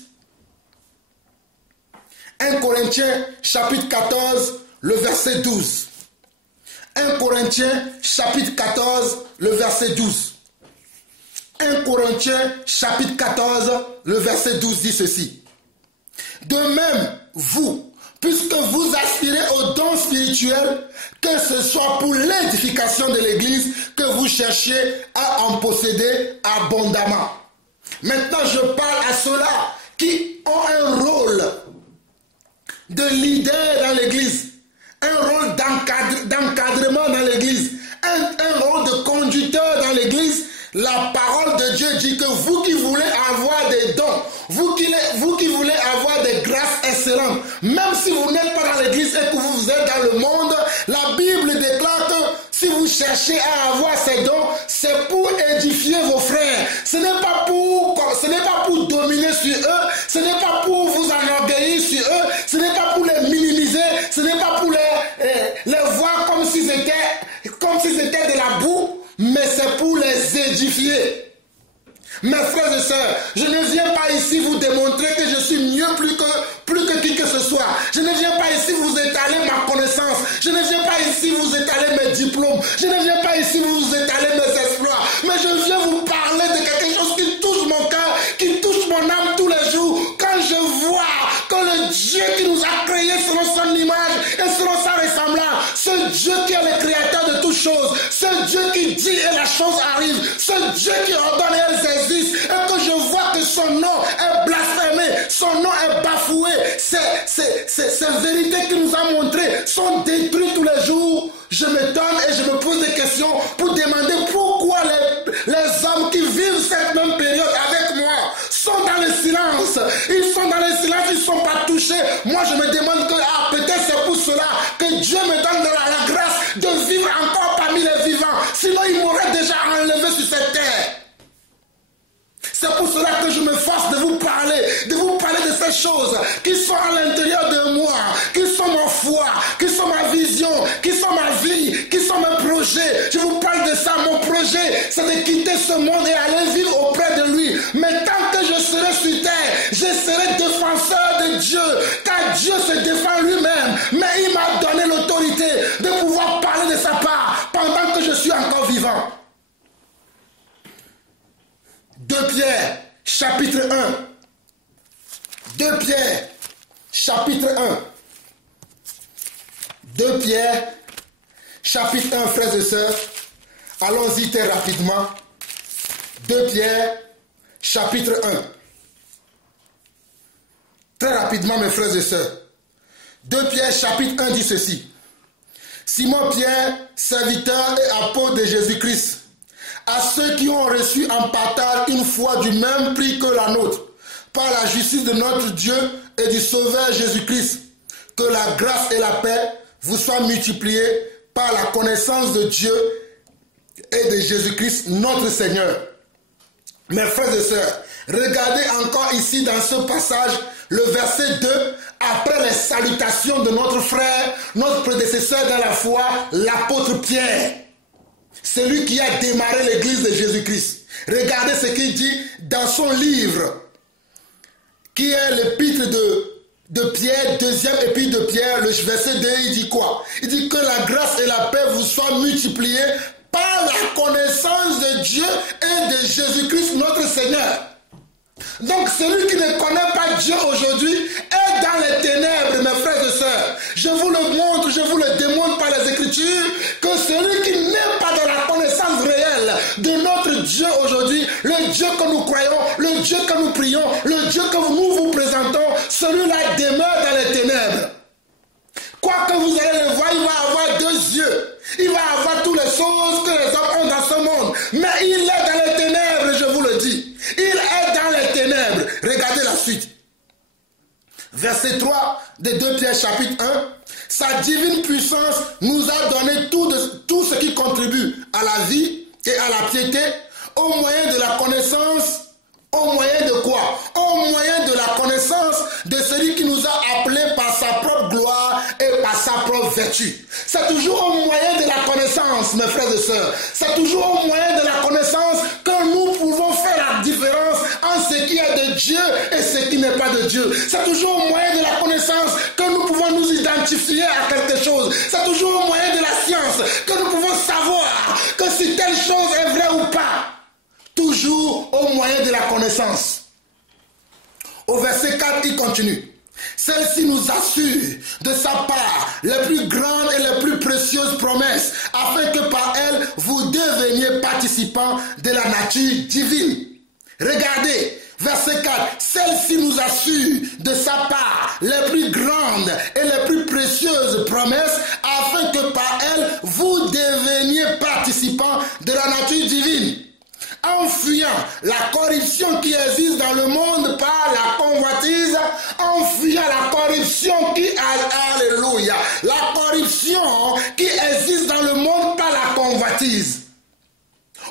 1 Corinthiens, chapitre 14, le verset 12. 1 Corinthiens, chapitre 14, le verset 12. 1 Corinthiens, chapitre 14, le verset 12 dit ceci. De même, vous, puisque vous aspirez aux dons spirituels, que ce soit pour l'édification de l'Église, que vous cherchiez à en posséder abondamment. Maintenant, je parle à ceux-là qui ont un rôle de leader dans l'Église, un rôle d'encadrement dans l'Église, un rôle de conducteur dans l'Église. La parole de Dieu dit que vous qui voulez avoir des dons, vous qui voulez avoir des grâces excellentes, même si vous n'êtes pas dans l'église et que vous êtes dans le monde, la Bible déclare que si vous cherchez à avoir ces dons, c'est pour édifier vos frères. Ce n'est pas pour dominer sur eux, ce n'est pas pour vous enorgueillir sur eux, ce n'est pas pour les minimiser, ce n'est pas pour les voir comme s'ils étaient de la boue, mais c'est pour les édifier. Mes frères et sœurs, je ne viens pas ici vous démontrer que je suis mieux plus que qui que ce soit. Je ne viens pas ici vous étaler ma connaissance. Je ne viens pas ici vous étaler mes diplômes. Je ne viens pas ici vous étaler mes exploits. Mais je viens vous parler de quelque chose qui touche mon cœur, qui touche mon âme tous les jours. Quand je vois que le Dieu qui nous a créés selon son image et selon sa ressemblance, ce Dieu qui est le créateur de toutes choses, ce Dieu qui dit et la chose arrive, ce Dieu qui ordonne et elles existent, et que je vois que son nom est blasphémé, son nom est bafoué, ces vérités qu'il nous a montrées sont détruites tous les jours. Je m'étonne et je me pose des questions pour demander pourquoi les hommes qui vivent cette même période avec moi sont dans le silence. Ils sont dans le silence, ils ne sont pas touchés. Moi, je me demande que peut-être c'est pour cela que Dieu me donne la grâce de vivre encore parmi les vivants. Sinon, il m'aurait déjà enlevé sur cette terre. C'est pour cela que je me force de vous parler de ces choses qui sont à l'intérieur de moi, qui sont mon foi, qui sont ma vision, qui sont ma vie, qui sont mes projets. Je vous parle de ça. Mon projet, c'est de quitter ce monde et aller vivre auprès de lui. Mais tant que je serai sur terre, je serai défenseur de Dieu, car Dieu se défend lui-même. Mais il m'a donné l'autorité de pouvoir parler de sa part pendant que je suis encore vivant. 2 Pierre, chapitre 1. 2 Pierre, chapitre 1. 2 Pierre, chapitre 1, frères et sœurs. Allons-y très rapidement. 2 Pierre, chapitre 1. Très rapidement, mes frères et sœurs. 2 Pierre, chapitre 1 dit ceci. Simon Pierre, serviteur et apôtre de Jésus-Christ, à ceux qui ont reçu en partage une foi du même prix que la nôtre, par la justice de notre Dieu et du Sauveur Jésus-Christ, que la grâce et la paix vous soient multipliées par la connaissance de Dieu et de Jésus-Christ, notre Seigneur. Mes frères et sœurs, regardez encore ici dans ce passage, le verset 2, après les salutations de notre frère, notre prédécesseur dans la foi, l'apôtre Pierre. C'est lui qui a démarré l'église de Jésus-Christ. Regardez ce qu'il dit dans son livre, qui est l'épître de Pierre, deuxième épître de Pierre, le verset 2, il dit quoi? Il dit que la grâce et la paix vous soient multipliées par la connaissance de Dieu et de Jésus-Christ notre Seigneur. Donc celui qui ne connaît pas Dieu aujourd'hui est dans les ténèbres, mes frères et sœurs. Je vous le montre, je vous le démontre par les Écritures, que celui qui n'est pas dans la connaissance réelle de notre Dieu aujourd'hui, le Dieu que nous croyons, le Dieu que nous prions, le Dieu que nous vous présentons, celui-là demeure dans les ténèbres. Quoi que vous allez le voir, il va avoir 2 yeux. Il va avoir toutes les choses que les hommes ont dans ce monde. Mais il est dans les ténèbres, je vous le dis. Il est dans les ténèbres. Regardez la suite. Verset 3 de 2 Pierre chapitre 1. Sa divine puissance nous a donné tout ce qui contribue à la vie et à la piété au moyen de la connaissance. Au moyen de quoi? Au moyen de la connaissance de celui qui nous a appelés par sa propre gloire et par sa propre vertu. C'est toujours au moyen de la connaissance, mes frères et sœurs. C'est toujours au moyen de la connaissance que nous pouvons faire la différence entre ce qui est de Dieu et ce qui n'est pas de Dieu. C'est toujours au moyen de la connaissance que nous pouvons nous identifier à quelque chose. C'est toujours au moyen de la science que nous pouvons savoir que si telle chose est vraie ou pas. Toujours au moyen de la connaissance. Au verset 4, il continue. Celle-ci nous assure de sa part les plus grandes et les plus précieuses promesses, afin que par elles, vous deveniez participants de la nature divine. Regardez, verset 4. Celle-ci nous assure de sa part les plus grandes et les plus précieuses promesses, afin que par elles, vous deveniez participants de la nature divine. En fuyant la corruption qui existe dans le monde par la convoitise, en fuyant la corruption alléluia, la corruption qui existe dans le monde par la convoitise.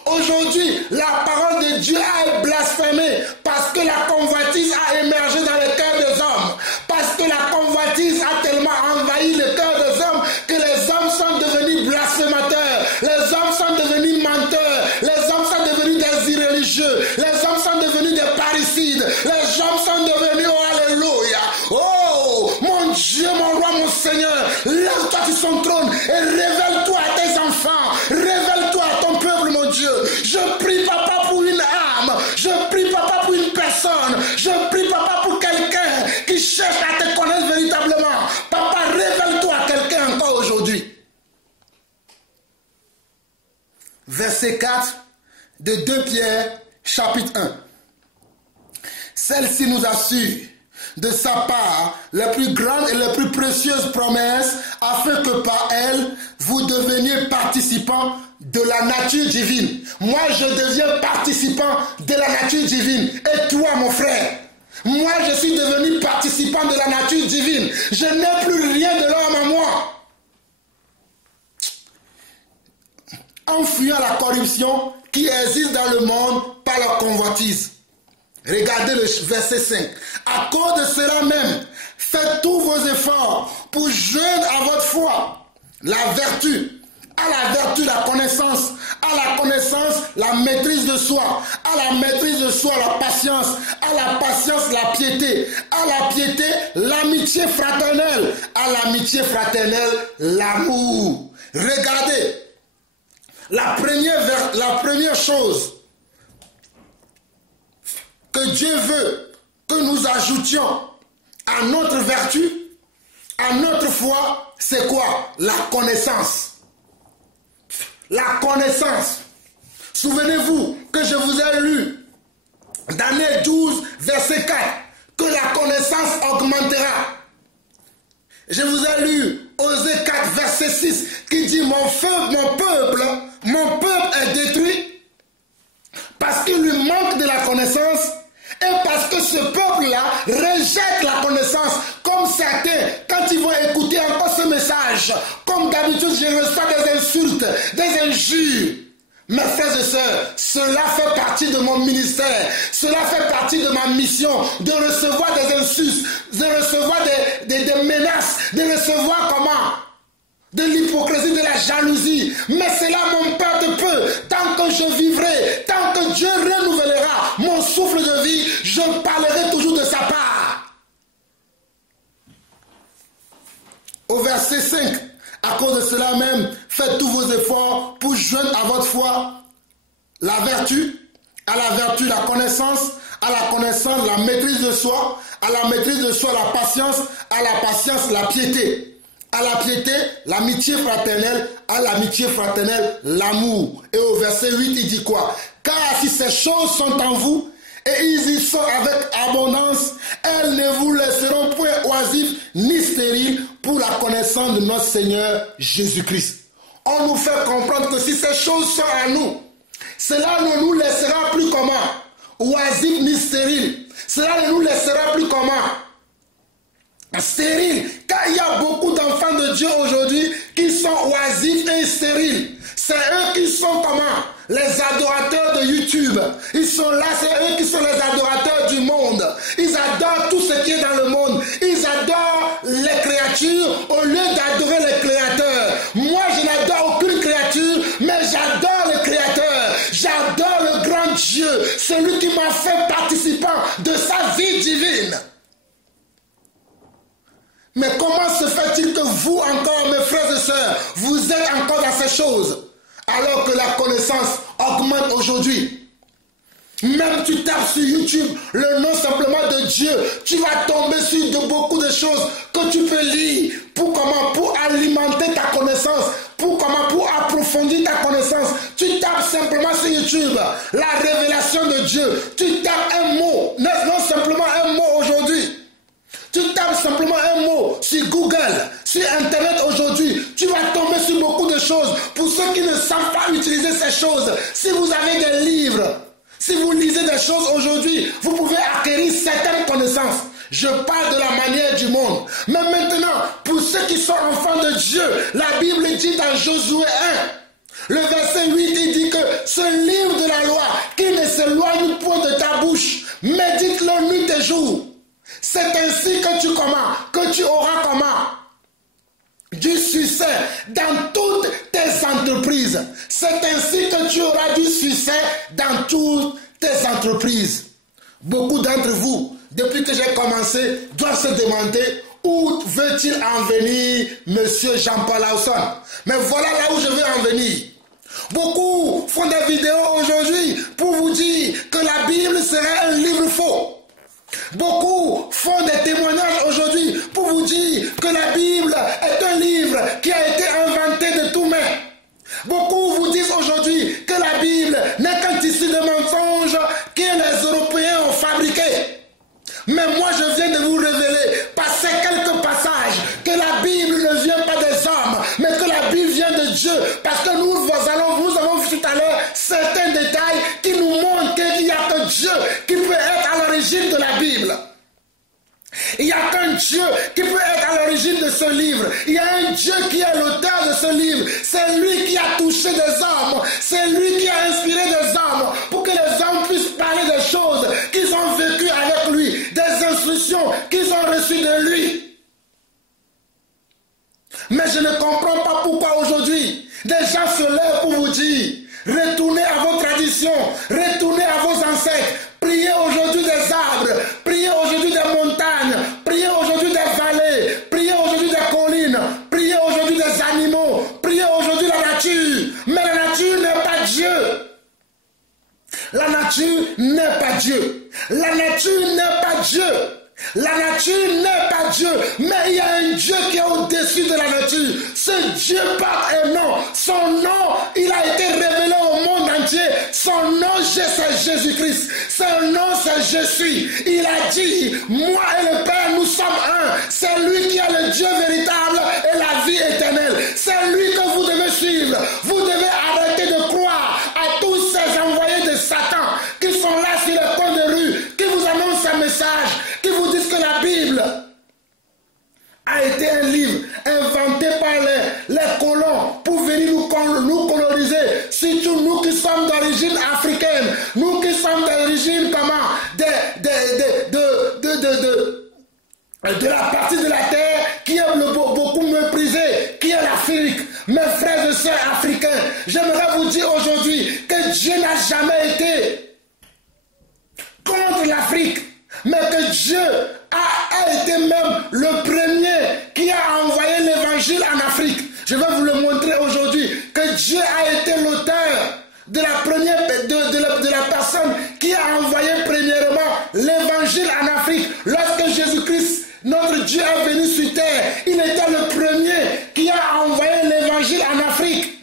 Aujourd'hui, la parole de Dieu a blasphémé parce que la convoitise a émergé dans le cœur des hommes. Parce que la convoitise a tellement envahi le cœur des hommes que les hommes sont devenus blasphémateurs. Les hommes sont devenus menteurs. Les hommes sont devenus des irréligieux. Les hommes verset 4 de 2 Pierre, chapitre 1. Celle-ci nous assure de sa part les plus grandes et les plus précieuses promesses, afin que par elles, vous deveniez participants de la nature divine. Moi, je deviens participant de la nature divine. Et toi, mon frère, moi, je suis devenu participant de la nature divine. Je n'ai plus rien de l'homme en moi. En fuyant la corruption qui existe dans le monde par la convoitise. Regardez le verset 5. À cause de cela même, faites tous vos efforts pour joindre à votre foi la vertu. À la vertu, la connaissance. À la connaissance, la maîtrise de soi. À la maîtrise de soi, la patience. À la patience, la piété. À la piété, l'amitié fraternelle. À l'amitié fraternelle, l'amour. Regardez. La première chose que Dieu veut que nous ajoutions à notre vertu, à notre foi, c'est quoi? La connaissance. La connaissance. Souvenez-vous que je vous ai lu, Daniel 12, verset 4, que la connaissance augmentera. Je vous ai lu Osée 4, verset 6, qui dit mon peuple est détruit parce qu'il lui manque de la connaissance et parce que ce peuple-là rejette la connaissance. Comme certains, quand ils vont écouter encore ce message, comme d'habitude, je reçois des insultes, des injures. Mes frères et sœurs, cela fait partie de mon ministère, cela fait partie de ma mission, de recevoir des insultes, de recevoir des menaces, de recevoir comment? De l'hypocrisie, de la jalousie. Mais cela m'emporte peu. Tant que je vivrai, tant que Dieu renouvellera mon souffle de vie, je parlerai toujours de sa part. Au verset 5, à cause de cela même, faites tous vos efforts pour joindre à votre foi la vertu, à la vertu la connaissance, à la connaissance la maîtrise de soi, à la maîtrise de soi la patience, à la patience la piété. À la piété, l'amitié fraternelle, à l'amitié fraternelle, l'amour. Et au verset 8, il dit quoi? Car si ces choses sont en vous, et ils y sont avec abondance, elles ne vous laisseront point oisifs ni stériles pour la connaissance de notre Seigneur Jésus-Christ. On nous fait comprendre que si ces choses sont en nous, cela ne nous laissera plus comment? Oisifs ni stériles. Cela ne nous laissera plus comment? Stériles. Car il y a beaucoup d'enfants de Dieu aujourd'hui qui sont oisifs et stériles. C'est eux qui sont comment? Les adorateurs de YouTube. Ils sont là, c'est eux qui sont les adorateurs du monde. Ils adorent tout ce qui est dans le monde. Ils adorent les créatures au lieu d'adorer les créateurs. Moi, je n'adore aucune créature, mais j'adore le Créateur. J'adore le grand Dieu, celui qui m'a fait participant de sa vie divine. Mais comment se fait-il que vous encore, mes frères et sœurs, vous êtes encore dans ces choses, alors que la connaissance augmente aujourd'hui? Même tu tapes sur YouTube le nom simplement de Dieu, tu vas tomber sur beaucoup de choses que tu peux lire. Pour comment? Pour alimenter ta connaissance. Pour comment? Pour approfondir ta connaissance. Tu tapes simplement sur YouTube la révélation de Dieu. Tu tapes un mot, non simplement un mot aujourd'hui. Tu tapes simplement un mot sur Google, sur Internet aujourd'hui. Tu vas tomber sur beaucoup de choses. Pour ceux qui ne savent pas utiliser ces choses, si vous avez des livres, si vous lisez des choses aujourd'hui, vous pouvez acquérir certaines connaissances. Je parle de la manière du monde. Mais maintenant, pour ceux qui sont enfants de Dieu, la Bible dit dans Josué 1, le verset 8, il dit que ce livre de la loi, qui ne s'éloigne point de ta bouche, médite-le nuit et jour. C'est ainsi que tu auras du succès dans toutes tes entreprises. C'est ainsi que tu auras du succès dans toutes tes entreprises. Beaucoup d'entre vous, depuis que j'ai commencé, doivent se demander où veut-il en venir, monsieur Jean-Paul Lawson. Mais voilà là où je veux en venir. Beaucoup font des vidéos aujourd'hui pour vous dire que la Bible serait un livre faux. Beaucoup font des témoignages aujourd'hui pour vous dire que la Bible est un livre qui a été inventé de tout main. Beaucoup vous disent aujourd'hui que la détails qui nous montrent qu'il n'y a que Dieu qui peut être à l'origine de la Bible. Il n'y a qu'un Dieu qui peut être à l'origine de ce livre. Il y a un Dieu qui est l'auteur de ce livre. C'est lui qui a touché des hommes. C'est lui qui a inspiré des hommes pour que les hommes puissent parler des choses qu'ils ont vécues avec lui, des instructions qu'ils ont reçues de lui. Mais je ne comprends pas pourquoi aujourd'hui des gens se lèvent pour vous dire retournez à vos traditions, retournez à vos ancêtres, priez aujourd'hui des arbres, priez aujourd'hui des montagnes, priez aujourd'hui des vallées, priez aujourd'hui des collines, priez aujourd'hui des animaux, priez aujourd'hui la nature. Mais la nature n'est pas Dieu. La nature n'est pas Dieu. La nature n'est pas Dieu. La nature n'est pas Dieu, mais il y a un Dieu qui est au-dessus de la nature. Ce Dieu porte un nom. Son nom, il a été révélé au monde entier. Son nom, c'est Jésus-Christ. Son nom, c'est Je suis. Il a dit, moi et le Père, nous sommes un. C'est lui qui est le Dieu véritable et la vie éternelle. C'est lui que vous devez suivre. Vous devez arrêter de croire à tous ces envoyés de Satan qui sont là sur les coins de rue, qui vous annoncent un message, qui vous disent que la Bible a été un livre inventé par les colons pour venir nous coloniser, surtout nous qui sommes d'origine africaine, nous qui sommes d'origine comment de la partie de la terre qui est beaucoup méprisée, qui est l'Afrique. Mes frères et sœurs africains, j'aimerais vous dire aujourd'hui que Dieu n'a jamais été contre l'Afrique, mais que Dieu a été même le premier qui a envoyé l'évangile en Afrique. Je vais vous le montrer aujourd'hui, que Dieu a été l'auteur de la première de la personne qui a envoyé premièrement l'évangile en Afrique. Lorsque Jésus-Christ, notre Dieu, est venu sur terre, il était le premier qui a envoyé l'évangile en Afrique.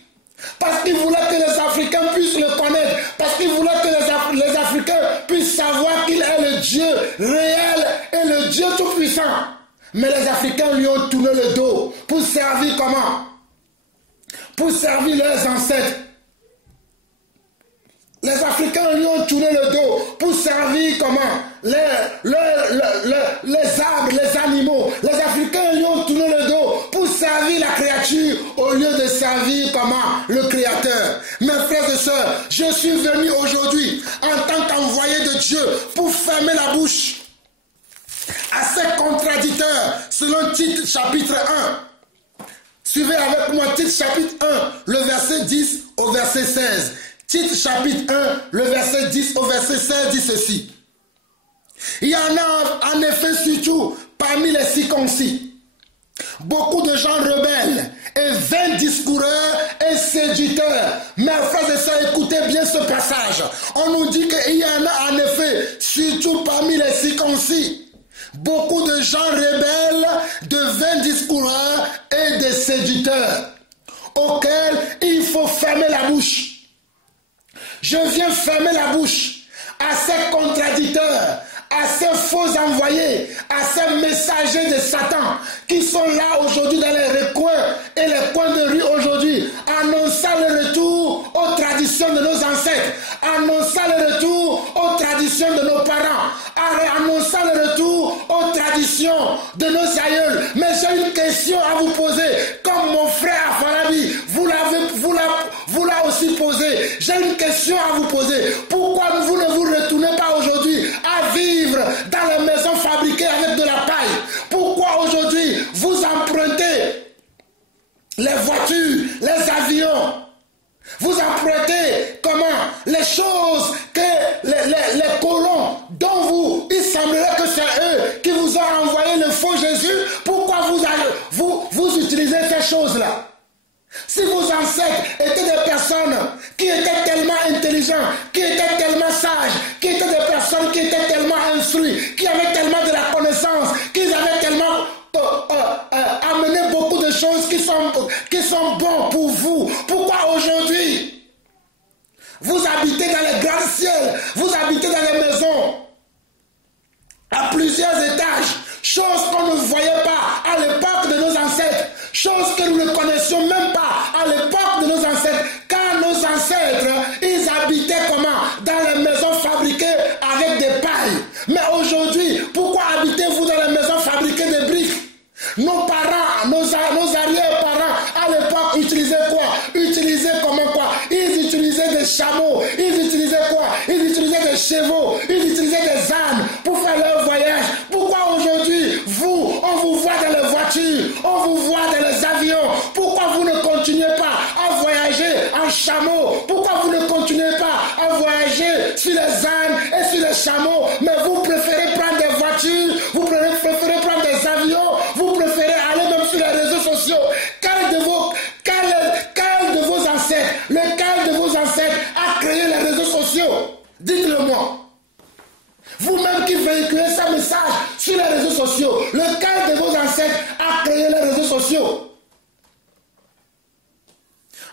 Parce qu'il voulait que les Africains puissent le connaître. Parce qu'il voulait que les Africains puissent savoir qu'il est le Dieu réel et le Dieu tout-puissant. Mais les Africains lui ont tourné le dos pour servir comment? Pour servir leurs ancêtres. Les Africains lui ont tourné le dos pour servir comment? Les arbres, les animaux. Les Africains lui ont tourné le dos pour servir la créature au lieu de servir comment? Le Créateur. Mes frères et sœurs, je suis venu aujourd'hui en tant qu'envoyé de Dieu pour fermer la bouche à ces contradicteurs selon Tite chapitre 1. Suivez avec moi Tite chapitre 1, le verset 10 au verset 16. Tite chapitre 1, le verset 10 au verset 16 dit ceci. Il y en a en effet surtout parmi les circoncis beaucoup de gens rebelles et vains discoureurs et séducteurs. Mes frères et sœurs, écoutez bien ce passage. On nous dit qu'il y en a en effet surtout parmi les circoncis beaucoup de gens rebelles, de vains discoureurs et de séducteurs auxquels il faut fermer la bouche. Je viens fermer la bouche à ces contradicteurs, à ces faux envoyés, à ces messagers de Satan qui sont là aujourd'hui dans les recoins et les coins de rue aujourd'hui, annonçant le retour aux traditions de nos ancêtres, annonçant le retour aux traditions de nos parents, annonçant le retour aux traditions de nos aïeuls. Mais j'ai une question à vous poser, comme mon frère Afarabi vous l'a aussi posé. J'ai une question à vous poser. Pourquoi vous ne vous retournez pas aujourd'hui à vivre dans les maisons fabriquées avec de la paille? Pourquoi aujourd'hui vous empruntez les voitures, les avions? Vous empruntez comment? Les choses que les colons dont il semblerait que c'est eux qui vous ont envoyé le faux Jésus. Pourquoi vous utilisez ces choses-là? Si vos ancêtres étaient des personnes qui étaient tellement intelligents, qui étaient tellement sages, qui étaient des personnes qui étaient tellement instruites, qui avaient tellement de la connaissance, qu'ils avaient tellement amené beaucoup de choses qui sont bonnes pour vous, pourquoi aujourd'hui vous habitez dans les grands ciels, vous habitez dans les maisons à plusieurs étages, choses qu'on ne voyait pas à l'époque de nos ancêtres, choses que nous ne connaissions même pas à l'époque de nos ancêtres, car nos ancêtres, ils habitaient comment? ils utilisaient des chevaux, ils utilisaient des ânes pour faire leur voyage. Pourquoi aujourd'hui, vous, on vous voit dans les voitures, on vous voit dans les avions? Pourquoi vous ne continuez pas à voyager en chameau? Pourquoi vous ne continuez pas à voyager sur les ânes et sur les chameaux? Mais vous préférez prendre des voitures, vous préférez prendre des avions, vous préférez aller même sur les réseaux sociaux. Quel de vos ancêtres, lequel de vos ancêtres a créé les réseaux sociaux? Dites-le-moi. Vous-même qui véhiculez ce message sur les réseaux sociaux, lequel de vos ancêtres a créé les réseaux sociaux?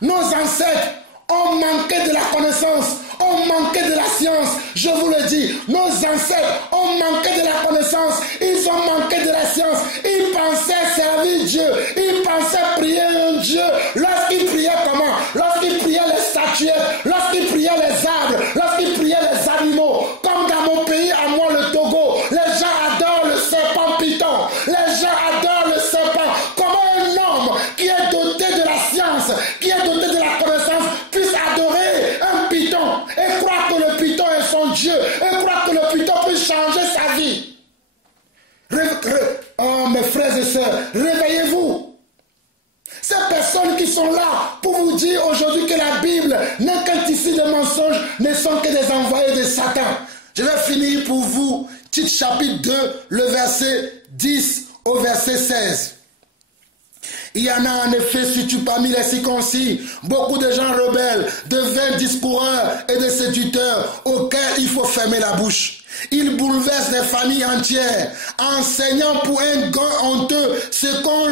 Nos ancêtres ont manqué de la connaissance, ont manqué de la science. Je vous le dis, nos ancêtres ont manqué de la connaissance, ils ont manqué de la science. Ils pensaient servir Dieu, ils pensaient prier un Dieu. Lorsqu'ils priaient comment? Lorsqu'ils priaient les statuettes, lorsqu'ils priaient les arbres, lorsqu'ils priaient les animaux. Comme dans mon pays, à moi le Togo, les gens adorent le serpent python. Les gens adorent le serpent. Comment un homme qui est doté de la science, qui est doté de la connaissance, puisse adorer un python et croire que le python est son Dieu, et croire que le python peut changer sa vie? Oh mes frères et sœurs, réveillez-vous. Ces personnes qui sont là pour vous dire aujourd'hui que la Bible n'est qu'un tissu de mensonges, ne sont que des envoyés de Satan. Je vais finir pour vous, Tite chapitre 2, le verset 10 au verset 16. Il y en a en effet surtout parmi les circoncis, beaucoup de gens rebelles, de vains discoureurs et de séducteurs auxquels il faut fermer la bouche. Ils bouleversent des familles entières, enseignant pour un gain honteux ce qu'on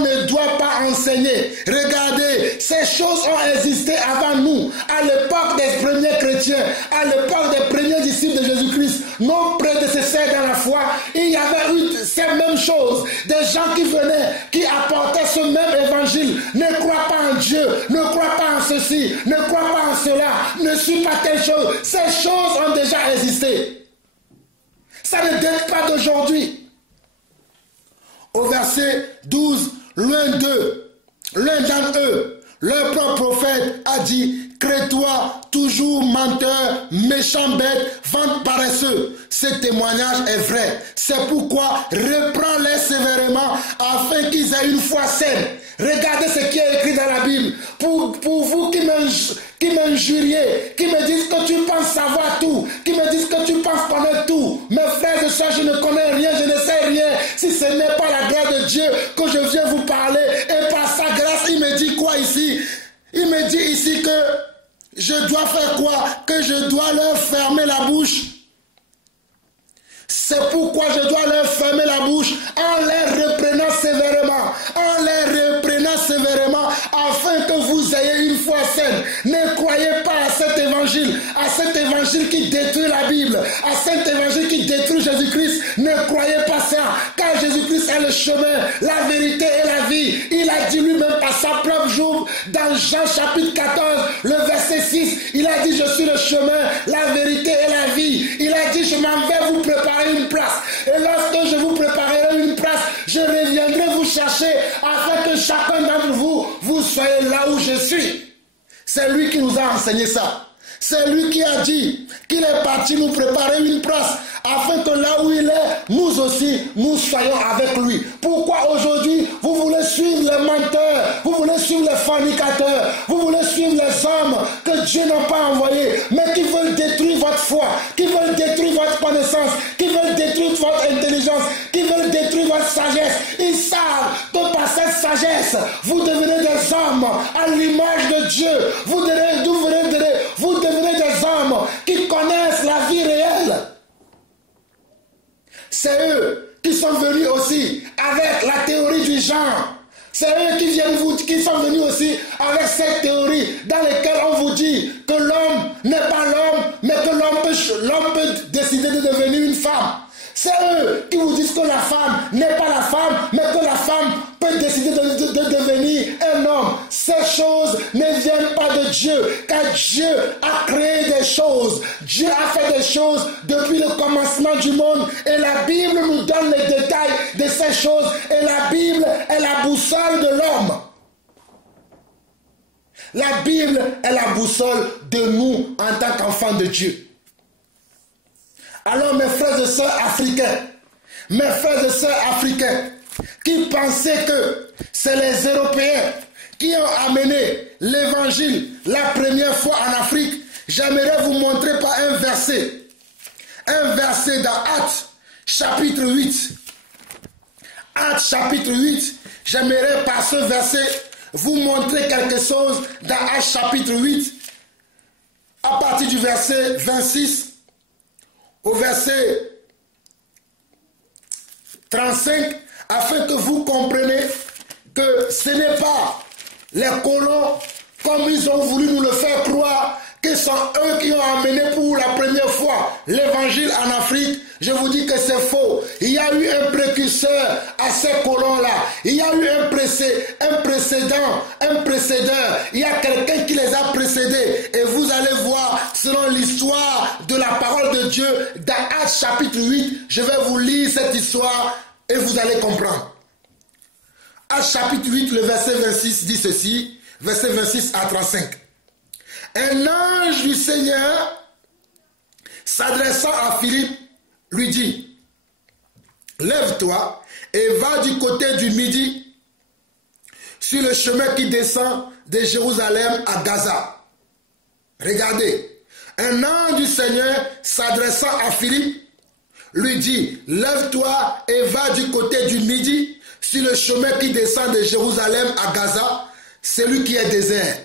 ne doit pas enseigner. Regardez, ces choses ont existé avant nous, à l'époque des premiers chrétiens, à l'époque des premiers disciples de Jésus-Christ, nos prédécesseurs dans la foi. Il y avait eu ces mêmes choses, des gens qui venaient, qui apportaient ce même évangile. Ne crois pas en Dieu, ne crois pas en ceci, ne crois pas en cela, ne suis pas telle chose. Ces choses ont déjà existé. Ça ne date pas d'aujourd'hui. Au verset 12, l'un d'entre eux, leur propre prophète, a dit: crée-toi, toujours menteur, méchant bête, vente paresseux. Ce témoignage est vrai. C'est pourquoi reprends-les sévèrement afin qu'ils aient une foi saine. Regardez ce qui est écrit dans la Bible. Pour vous qui m'injuriez, qui me disent que tu penses savoir tout, qui me disent que tu penses connaître tout. Mes frères et sœurs, je ne connais rien, je ne sais rien. Si ce n'est pas la grâce de Dieu que je viens vous parler, et par sa grâce, il me dit quoi ici? Il me dit ici que je dois faire quoi? Que je dois leur fermer la bouche. C'est pourquoi je dois leur fermer la bouche en les reprenant sévèrement. En les reprenant sévèrement afin que vous ayez une foi saine. Ne croyez pas à cet évangile qui détruit la Bible, à cet évangile qui détruit Jésus-Christ. Ne croyez pas ça, car Jésus-Christ est le chemin, la vérité et la vie. Il a dit lui-même par sa propre jour dans Jean chapitre 14, le verset 6, il a dit: je suis le chemin, la vérité et la vie. Il a dit: je m'en vais vous préparer une place. Et lorsque je vous préparerai une place, je reviendrai vous chercher afin que chacun d'entre vous, vous soyez là où je suis. C'est lui qui nous a enseigné ça. C'est lui qui a dit qu'il est parti nous préparer une place afin que là où il est, nous aussi, nous soyons avec lui. Pourquoi aujourd'hui, vous voulez suivre les menteurs, vous voulez suivre les fornicateurs, vous voulez suivre les hommes que Dieu n'a pas envoyés, mais qui veulent détruire votre foi, qui veulent détruire votre connaissance, qui veulent détruire votre intelligence, qui veulent détruire votre sagesse. Ils savent que par cette sagesse, vous devenez des hommes à l'image de Dieu. Vous devenez des hommes qui connaissent la vie réelle. C'est eux qui sont venus aussi avec la théorie du genre. C'est eux qui sont venus aussi avec cette théorie dans laquelle on vous dit que l'homme n'est pas l'homme, mais que l'homme peut décider de devenir une femme. C'est eux qui vous disent que la femme n'est pas la femme, mais que la femme peut décider de devenir un homme. Ces choses ne viennent pas de Dieu, car Dieu a créé des choses. Dieu a fait des choses depuis le commencement du monde. Et la Bible nous donne les détails de ces choses. Et la Bible est la boussole de l'homme. La Bible est la boussole de nous en tant qu'enfants de Dieu. Alors mes frères et sœurs africains, qui pensaient que c'est les Européens qui ont amené l'évangile la première fois en Afrique, j'aimerais vous montrer par un verset dans Actes chapitre 8. Actes chapitre 8, j'aimerais par ce verset vous montrer quelque chose dans Actes chapitre 8, à partir du verset 26 au verset 35, afin que vous compreniez que ce n'est pas les colons, comme ils ont voulu nous le faire croire, que sont eux qui ont amené pour la première fois l'évangile en Afrique. Je vous dis que c'est faux. Il y a eu un précurseur à ces colons-là. Il y a eu un précédent. Il y a quelqu'un qui les a précédés. Et vous allez voir, selon l'histoire de la parole de Dieu, dans Actes chapitre 8, je vais vous lire cette histoire et vous allez comprendre. Actes chapitre 8, le verset 26 dit ceci, verset 26 à 35. Un ange du Seigneur, s'adressant à Philippe, lui dit, lève-toi et va du côté du midi sur le chemin qui descend de Jérusalem à Gaza. Regardez, un ange du Seigneur s'adressant à Philippe, lui dit, lève-toi et va du côté du midi sur le chemin qui descend de Jérusalem à Gaza, celui qui est désert.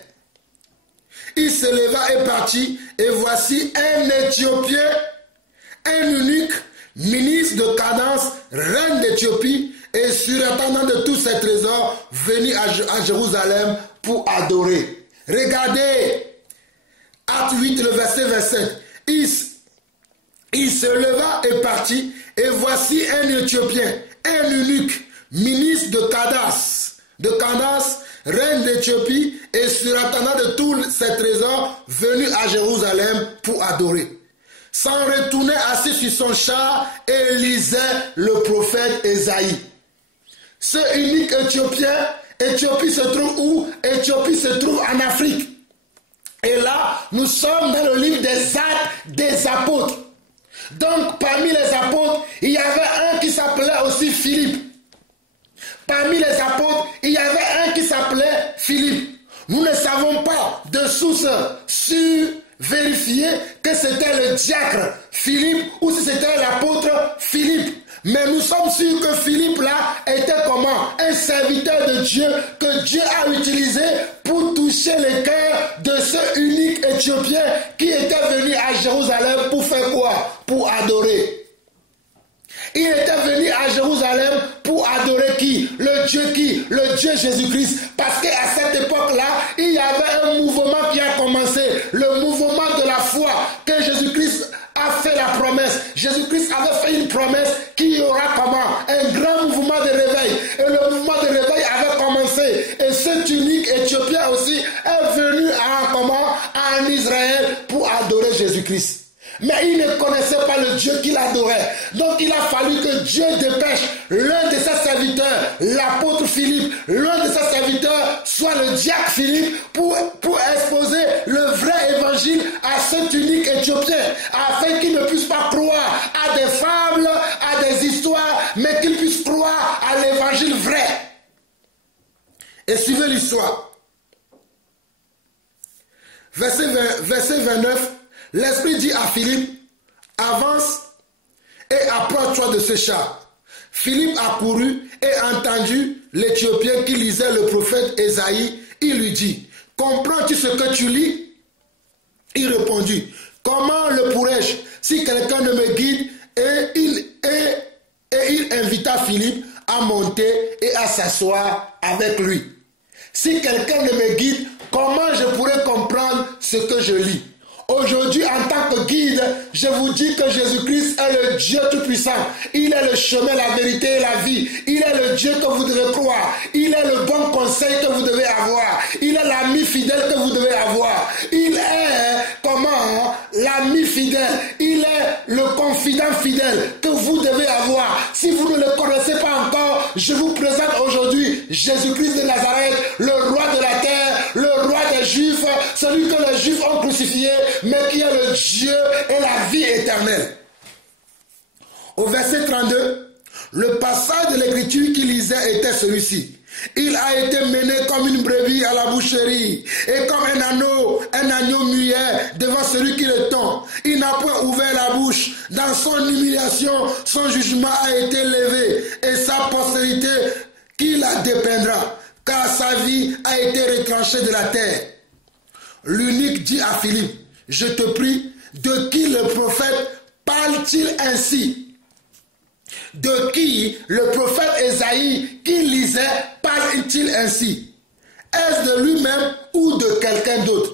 Il se leva et partit, et voici un Éthiopien, un eunuque, ministre de Cadence, reine d'Éthiopie, et surintendant de tous ses trésors, venu à Jérusalem pour adorer. Regardez, Acte 8, le verset 27. Il se leva et partit, et voici un Éthiopien, un eunuque, ministre de Candace, reine d'Éthiopie, et surintendant de tous ses trésors, venu à Jérusalem pour adorer. S'en retournait assis sur son char et lisait le prophète Ésaïe. Ce unique Éthiopien, Éthiopie se trouve où? Éthiopie se trouve en Afrique. Et là, nous sommes dans le livre des Actes des Apôtres. Donc, parmi les apôtres, il y avait un qui s'appelait aussi Philippe. Parmi les apôtres, il y avait un qui s'appelait Philippe. Nous ne savons pas de source sûre, vérifiée, que c'était le diacre Philippe ou si c'était l'apôtre Philippe. Mais nous sommes sûrs que Philippe là était comment? Un serviteur de Dieu que Dieu a utilisé pour toucher les cœurs de ce unique Éthiopien qui était venu à Jérusalem pour faire quoi? Pour adorer. Il était venu à Jérusalem pour adorer qui? Le Dieu Jésus-Christ. Parce qu'à cette époque-là, il y avait un mouvement qui a commencé. Le mouvement de la foi que Jésus-Christ a fait la promesse. Jésus-Christ avait fait une promesse qu'il y aura comment? Un grand mouvement de réveil. Et le mouvement de réveil avait commencé. Et cet unique Éthiopien aussi est venu en Israël pour adorer Jésus-Christ. Mais il ne connaissait pas le Dieu qu'il adorait. Donc il a fallu que Dieu dépêche l'un de ses serviteurs, l'apôtre Philippe, l'un de ses serviteurs soit le diacre Philippe pour exposer le vrai évangile à cet unique Éthiopien, afin qu'il ne puisse pas croire à des fables, à des histoires, mais qu'il puisse croire à l'évangile vrai. Et suivez l'histoire. Verset 29. L'Esprit dit à Philippe, avance et approche-toi de ce char. Philippe accourut et entendu l'Éthiopien qui lisait le prophète Ésaïe. Il lui dit, comprends-tu ce que tu lis? Il répondit, comment le pourrais-je si quelqu'un ne me guide? Et il invita Philippe à monter et à s'asseoir avec lui. Si quelqu'un ne me guide, comment je pourrais comprendre ce que je lis? Aujourd'hui, en tant que guide, je vous dis que Jésus-Christ est le Dieu Tout-Puissant. Il est le chemin, la vérité et la vie. Il est le Dieu que vous devez croire. Il est le bon conseil que vous devez avoir. Il est l'ami fidèle que vous devez avoir. Il est, l'ami fidèle. Il est le confident fidèle que vous devez avoir. Si vous ne le connaissez pas encore, je vous présente aujourd'hui Jésus-Christ de Nazareth, le roi de la terre, le roi des Juifs, celui que les Juifs ont crucifié, mais qui est le Dieu et la vie éternelle. Au verset 32, le passage de l'écriture qu'il lisait était celui-ci. Il a été mené comme une brebis à la boucherie, et comme un agneau muet devant celui qui le tend. Il n'a point ouvert la bouche. Dans son humiliation, son jugement a été levé, et sa postérité qui la dépeindra, car sa vie a été retranchée de la terre. L'unique dit à Philippe, je te prie, de qui le prophète parle-t-il ainsi? De qui le prophète Ésaïe qui lisait parle-t-il ainsi? Est-ce de lui-même ou de quelqu'un d'autre?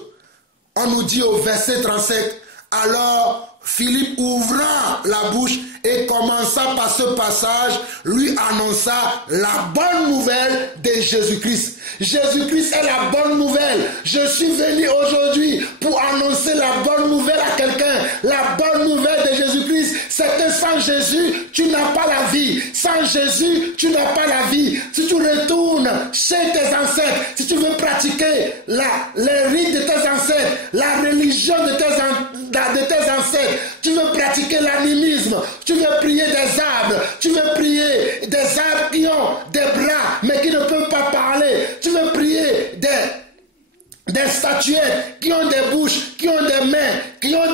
On nous dit au verset 37, alors Philippe ouvra la bouche et commença par ce passage, lui annonça la bonne nouvelle de Jésus-Christ. Jésus-Christ est la bonne nouvelle. Je suis venu aujourd'hui pour annoncer la bonne nouvelle à quelqu'un. La bonne nouvelle de Jésus-Christ, c'est que sans Jésus, tu n'as pas la vie. Sans Jésus, tu n'as pas la vie. Si tu retournes chez tes ancêtres, si tu veux pratiquer les rites de tes ancêtres, la religion de tes ancêtres, tu veux pratiquer l'animisme, tu veux prier des arbres, tu veux prier des arbres qui ont des bras mais qui ne peuvent pas parler, tu veux prier des statuettes qui ont des bouches, qui ont des mains, qui ont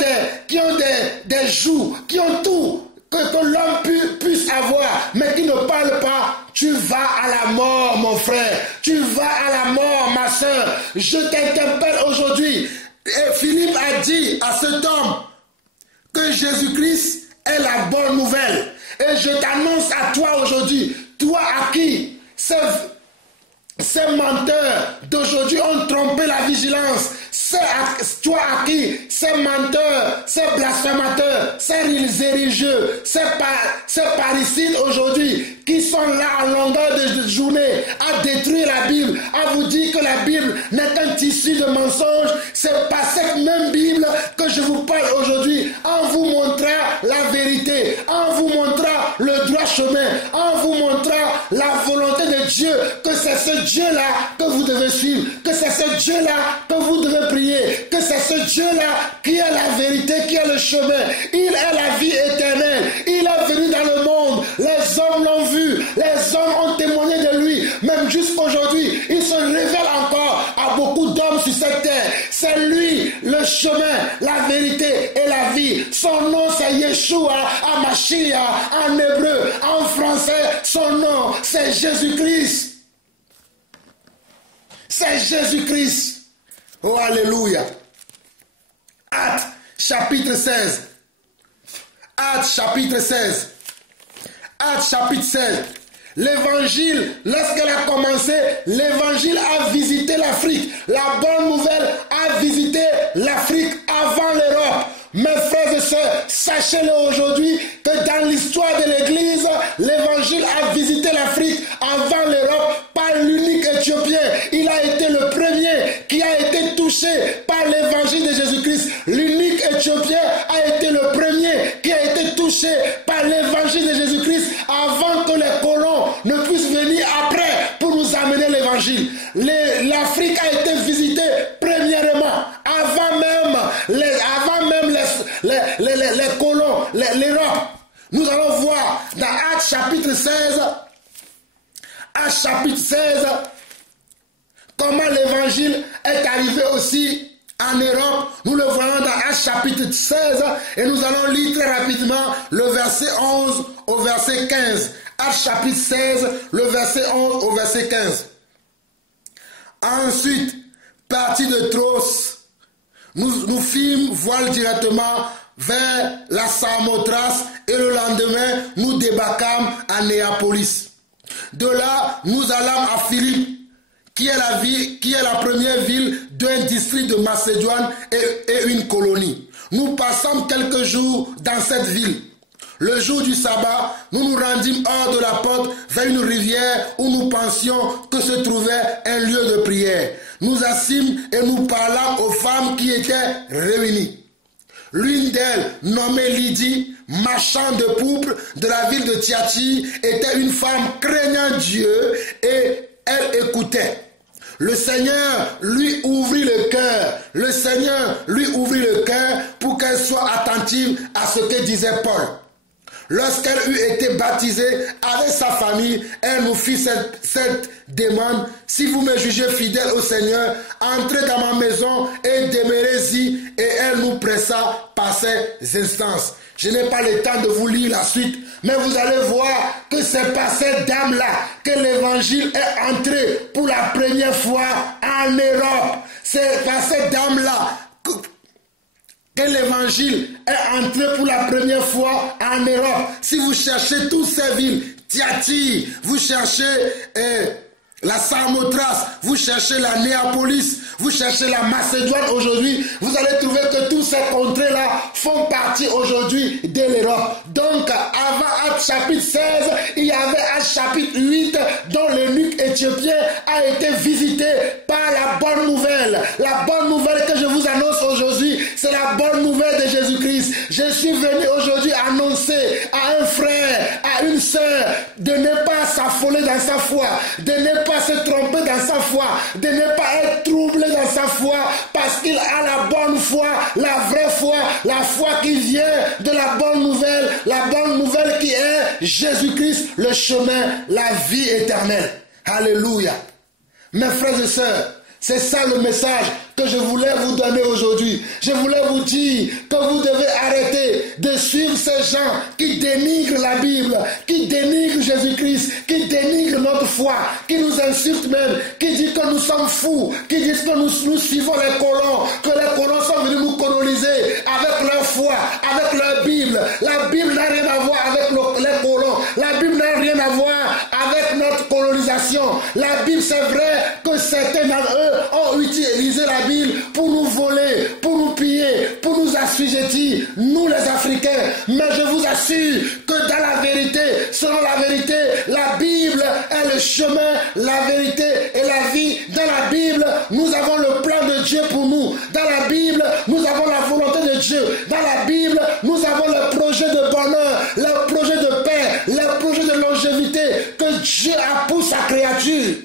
des joues, qui ont tout que l'homme puisse avoir, mais qui ne parlent pas. Tu vas à la mort, mon frère. Tu vas à la mort, ma soeur. Je t'interpelle aujourd'hui. Et Philippe a dit à cet homme que Jésus-Christ est la bonne nouvelle. Et je t'annonce à toi aujourd'hui, toi à qui ces menteurs d'aujourd'hui ont trompé la vigilance, toi à qui ces menteurs, ces blasphémateurs, ces religieux, ces parricides aujourd'hui qui sont là en longueur de journée à détruire la Bible, à vous dire que la Bible n'est qu'un tissu de mensonges, c'est par cette même Bible que je vous parle aujourd'hui, en vous montrant la vérité, en vous montrant le droit chemin, en vous montrant la volonté de Dieu, que c'est ce Dieu-là que vous devez suivre, que c'est ce Dieu-là que vous devez prier, que c'est ce Dieu-là qui est la vérité, qui est le chemin. Il est la vie éternelle. Il est venu dans le monde. Les hommes l'ont vu. Les hommes ont témoigné de lui. Même jusqu'aujourd'hui, il se révèle encore à beaucoup d'hommes sur cette terre. C'est lui, le chemin, la vérité et la vie. Son nom, c'est Yeshua, Hamashiach, en hébreu, en français. Son nom, c'est Jésus-Christ. C'est Jésus-Christ. Oh, alléluia. Actes, chapitre 16. Actes, chapitre 16. Actes, chapitre 16. L'évangile, lorsqu'elle a commencé, l'évangile a visité l'Afrique. La bonne nouvelle a visité l'Afrique avant l'Europe. Mes frères et sœurs, sachez-le aujourd'hui que dans l'histoire de l'Église, l'évangile a visité l'Afrique avant l'Europe par l'unique Éthiopien. Il a été le premier qui a été touché par l'évangile de Jésus-Christ. L'unique Éthiopien a été le premier qui a été touché par l'évangile de Jésus-Christ avant que les colons ne puissent venir après pour nous amener l'évangile. L'Afrique a été visitée premièrement, avant même les colons, l'Europe. Nous allons voir dans Actes chapitre 16, comment l'évangile est arrivé aussi en Europe. Nous le voyons dans Actes chapitre 16 et nous allons lire très rapidement le verset 11 au verset 15. Actes chapitre 16, le verset 11 au verset 15. Ensuite, partis de Troas, nous fîmes voile directement vers la Samothrace et le lendemain, nous débarquâmes à Néapolis. De là, nous allâmes à Philippe, qui est la première ville d'un district de Macédoine et une colonie. Nous passâmes quelques jours dans cette ville. Le jour du sabbat, nous nous rendîmes hors de la porte vers une rivière où nous pensions que se trouvait un lieu de prière. Nous assîmes et nous parlâmes aux femmes qui étaient réunies. L'une d'elles, nommée Lydie, marchand de pourpre de la ville de Thyatire, était une femme craignant Dieu et elle écoutait. Le Seigneur lui ouvrit le cœur. Le Seigneur lui ouvrit le cœur pour qu'elle soit attentive à ce que disait Paul. Lorsqu'elle eut été baptisée avec sa famille, elle nous fit cette demande. Si vous me jugez fidèle au Seigneur, entrez dans ma maison et demeurez-y. Et elle nous pressa par ses instances. Je n'ai pas le temps de vous lire la suite, mais vous allez voir que c'est par cette dame-là que l'évangile est entré pour la première fois en Europe. C'est par cette dame-là que l'évangile est entré pour la première fois en Europe. Si vous cherchez toutes ces villes, Thyatire, vous cherchez la Samothrace, vous cherchez la Néapolis, vous cherchez la Macédoine aujourd'hui, vous allez trouver que tous ces contrées-là font partie aujourd'hui de l'Europe. Donc, avant Actes chapitre 16, il y avait Actes chapitre 8, dont l'eunuque éthiopien a été visité par la bonne nouvelle. La bonne nouvelle que je vous annonce aujourd'hui, c'est la bonne nouvelle de Jésus-Christ. Je suis venu aujourd'hui annoncer à un frère, à une sœur, de ne pas s'affoler dans sa foi, de ne pas se tromper dans sa foi, de ne pas être troublé dans sa foi, parce qu'il a la bonne foi, la vraie foi, la foi qui vient de la bonne nouvelle qui est Jésus-Christ, le chemin, la vie éternelle. Alléluia. Mes frères et sœurs, c'est ça le message que je voulais vous donner aujourd'hui. Je voulais vous dire que vous devez arrêter de suivre ces gens qui dénigrent la Bible, qui dénigrent Jésus-Christ, qui dénigrent notre foi, qui nous insultent même, qui disent que nous sommes fous, qui disent que nous suivons les colons, que les colons sont venus nous coloniser avec leur foi, avec leur Bible. La Bible n'a rien à voir avec les colons. La Bible n'a rien à voir avec notre colonisation. La Bible, c'est vrai que certains d'entre eux ont utilisé la Bible pour nous voler, pour nous piller, pour nous assujettir, nous les Africains. Mais je vous assure que dans la vérité, selon la vérité, la Bible est le chemin, la vérité et la vie. Dans la Bible, nous avons le plan de Dieu pour nous. Dans la Bible, nous avons la volonté de Dieu. Dans la Bible, nous avons le projet de bonheur, le projet de paix, le projet de longévité que Dieu a pour sa créature.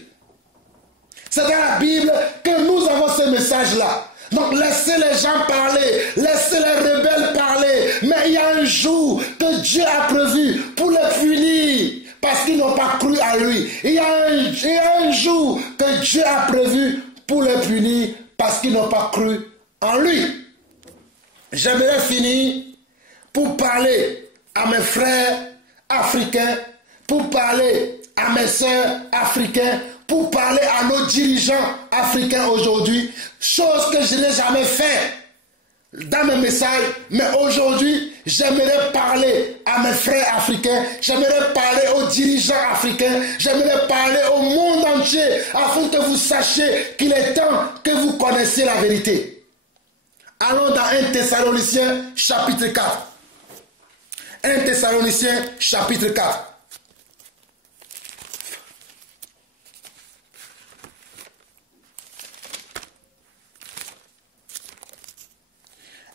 C'est dans la Bible que nous avons ce message-là. Donc laissez les gens parler, laissez les rebelles parler. Mais il y a un jour que Dieu a prévu pour les punir parce qu'ils n'ont pas cru à lui. Il y a un jour que Dieu a prévu pour les punir parce qu'ils n'ont pas cru en lui. J'aimerais finir pour parler à mes frères africains, pour parler à mes sœurs africaines, pour parler à nos dirigeants africains aujourd'hui, chose que je n'ai jamais fait dans mes messages, mais aujourd'hui, j'aimerais parler à mes frères africains, j'aimerais parler aux dirigeants africains, j'aimerais parler au monde entier, afin que vous sachiez qu'il est temps que vous connaissiez la vérité. Allons dans 1 Thessaloniciens chapitre 4. 1 Thessaloniciens chapitre 4.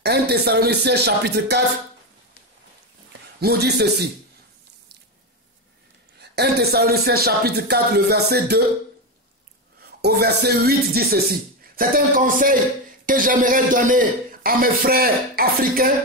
1 Thessaloniciens chapitre 4 nous dit ceci. 1 Thessaloniciens chapitre 4, le verset 2 au verset 8 dit ceci. C'est un conseil que j'aimerais donner à mes frères africains,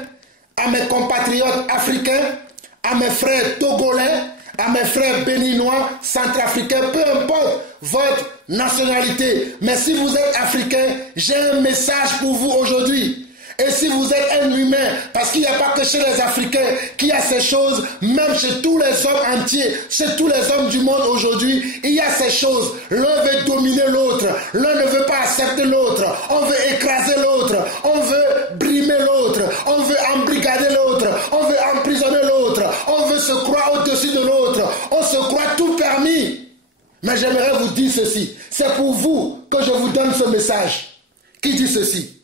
à mes compatriotes africains, à mes frères togolais, à mes frères béninois, centrafricains, peu importe votre nationalité. Mais si vous êtes africain, j'ai un message pour vous aujourd'hui. Et si vous êtes un humain, parce qu'il n'y a pas que chez les Africains qu'il y a ces choses, même chez tous les hommes entiers, chez tous les hommes du monde aujourd'hui, il y a ces choses. L'un veut dominer l'autre, l'un ne veut pas accepter l'autre, on veut écraser l'autre, on veut brimer l'autre, on veut embrigader l'autre, on veut emprisonner l'autre, on veut se croire au-dessus de l'autre, on se croit tout permis. Mais j'aimerais vous dire ceci, c'est pour vous que je vous donne ce message, qui dit ceci.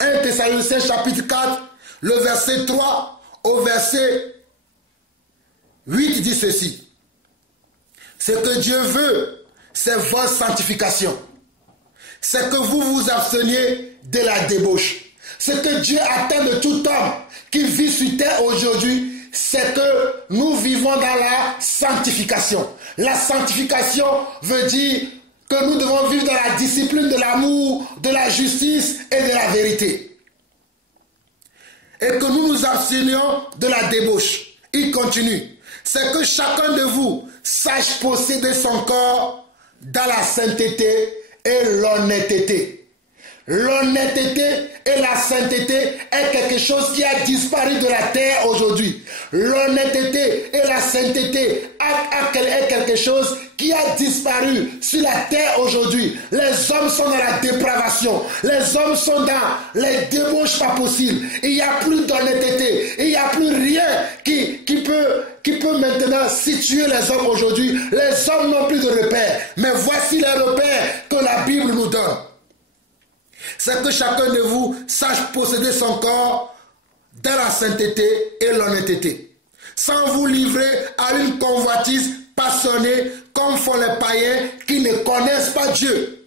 1 Thessaloniciens chapitre 4, le verset 3 au verset 8 dit ceci. Ce que Dieu veut, c'est votre sanctification. C'est que vous vous absteniez de la débauche. Ce que Dieu attend de tout homme qui vit sur terre aujourd'hui, c'est que nous vivons dans la sanctification. La sanctification veut dire que nous devons vivre dans la discipline de l'amour, de la justice et de la vérité. Et que nous nous abstenions de la débauche. Il continue. C'est que chacun de vous sache posséder son corps dans la sainteté et l'honnêteté. L'honnêteté et la sainteté est quelque chose qui a disparu de la terre aujourd'hui. L'honnêteté et la sainteté est quelque chose qui a disparu sur la terre aujourd'hui. Les hommes sont dans la dépravation. Les hommes sont dans les débauches pas possibles. Il n'y a plus d'honnêteté. Il n'y a plus rien qui peut maintenant situer les hommes aujourd'hui. Les hommes n'ont plus de repères. Mais voici les repères que la Bible nous donne. C'est que chacun de vous sache posséder son corps dans la sainteté et l'honnêteté, sans vous livrer à une convoitise passionnée comme font les païens qui ne connaissent pas Dieu.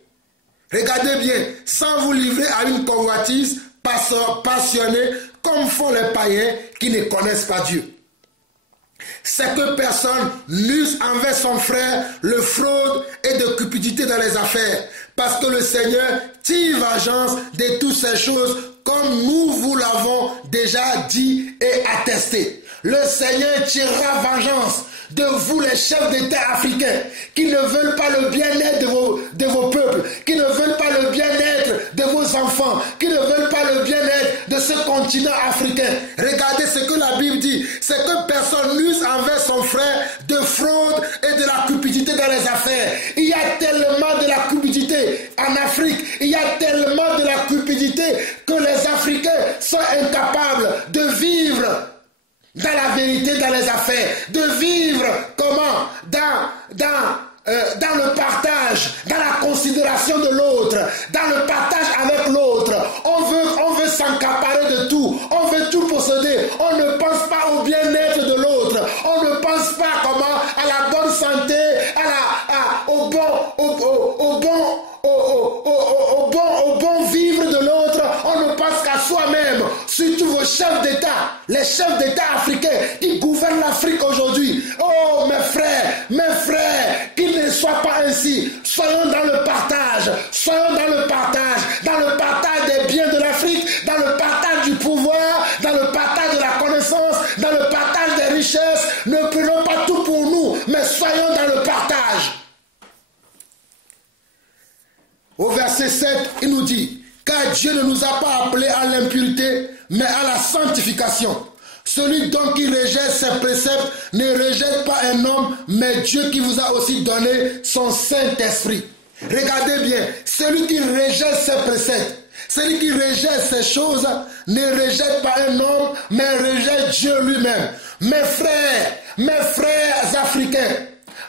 Regardez bien, sans vous livrer à une convoitise passionnée comme font les païens qui ne connaissent pas Dieu. C'est que personne n'use envers son frère le fraude et de cupidité dans les affaires, parce que le Seigneur tire vengeance de toutes ces choses, comme nous vous l'avons déjà dit et attesté. Le Seigneur tirera vengeance de vous, les chefs d'État africains, qui ne veulent pas le bien-être de vos peuples, qui ne veulent pas le bien-être de vos enfants, qui ne veulent pas le bien-être de ce continent africain. Regardez ce que la Bible dit, c'est que personne n'use envers son frère de fraude et de la cupidité dans les affaires. Il y a tellement de la cupidité en Afrique, il y a tellement de la cupidité que les Africains sont incapables de vivre dans la vérité, dans les affaires, de vivre comment? Dans le partage, dans la considération de l'autre, dans le partage avec l'autre. On veut s'accaparer de tout, on veut tout posséder, on ne pense pas au bien-être de l'autre, on ne pense pas comment à la bonne santé, au bon vivre de l'autre, on ne pense qu'à soi-même. Surtout vos chefs d'État, les chefs d'État africains qui gouvernent l'Afrique aujourd'hui. Oh mes frères, qu'ils ne soient pas ainsi. Soyons dans le partage, dans le partage des biens de l'Afrique, dans le partage du pouvoir, dans le partage de la connaissance, dans le partage des richesses. Ne prenons pas tout pour nous, mais soyons dans le partage. Au verset 7, il nous dit, car Dieu ne nous a pas appelés à l'impureté, mais à la sanctification. Celui donc qui rejette ses préceptes ne rejette pas un homme, mais Dieu qui vous a aussi donné son Saint-Esprit. Regardez bien, celui qui rejette ses préceptes, celui qui rejette ces choses, ne rejette pas un homme, mais rejette Dieu lui-même. Mes frères africains,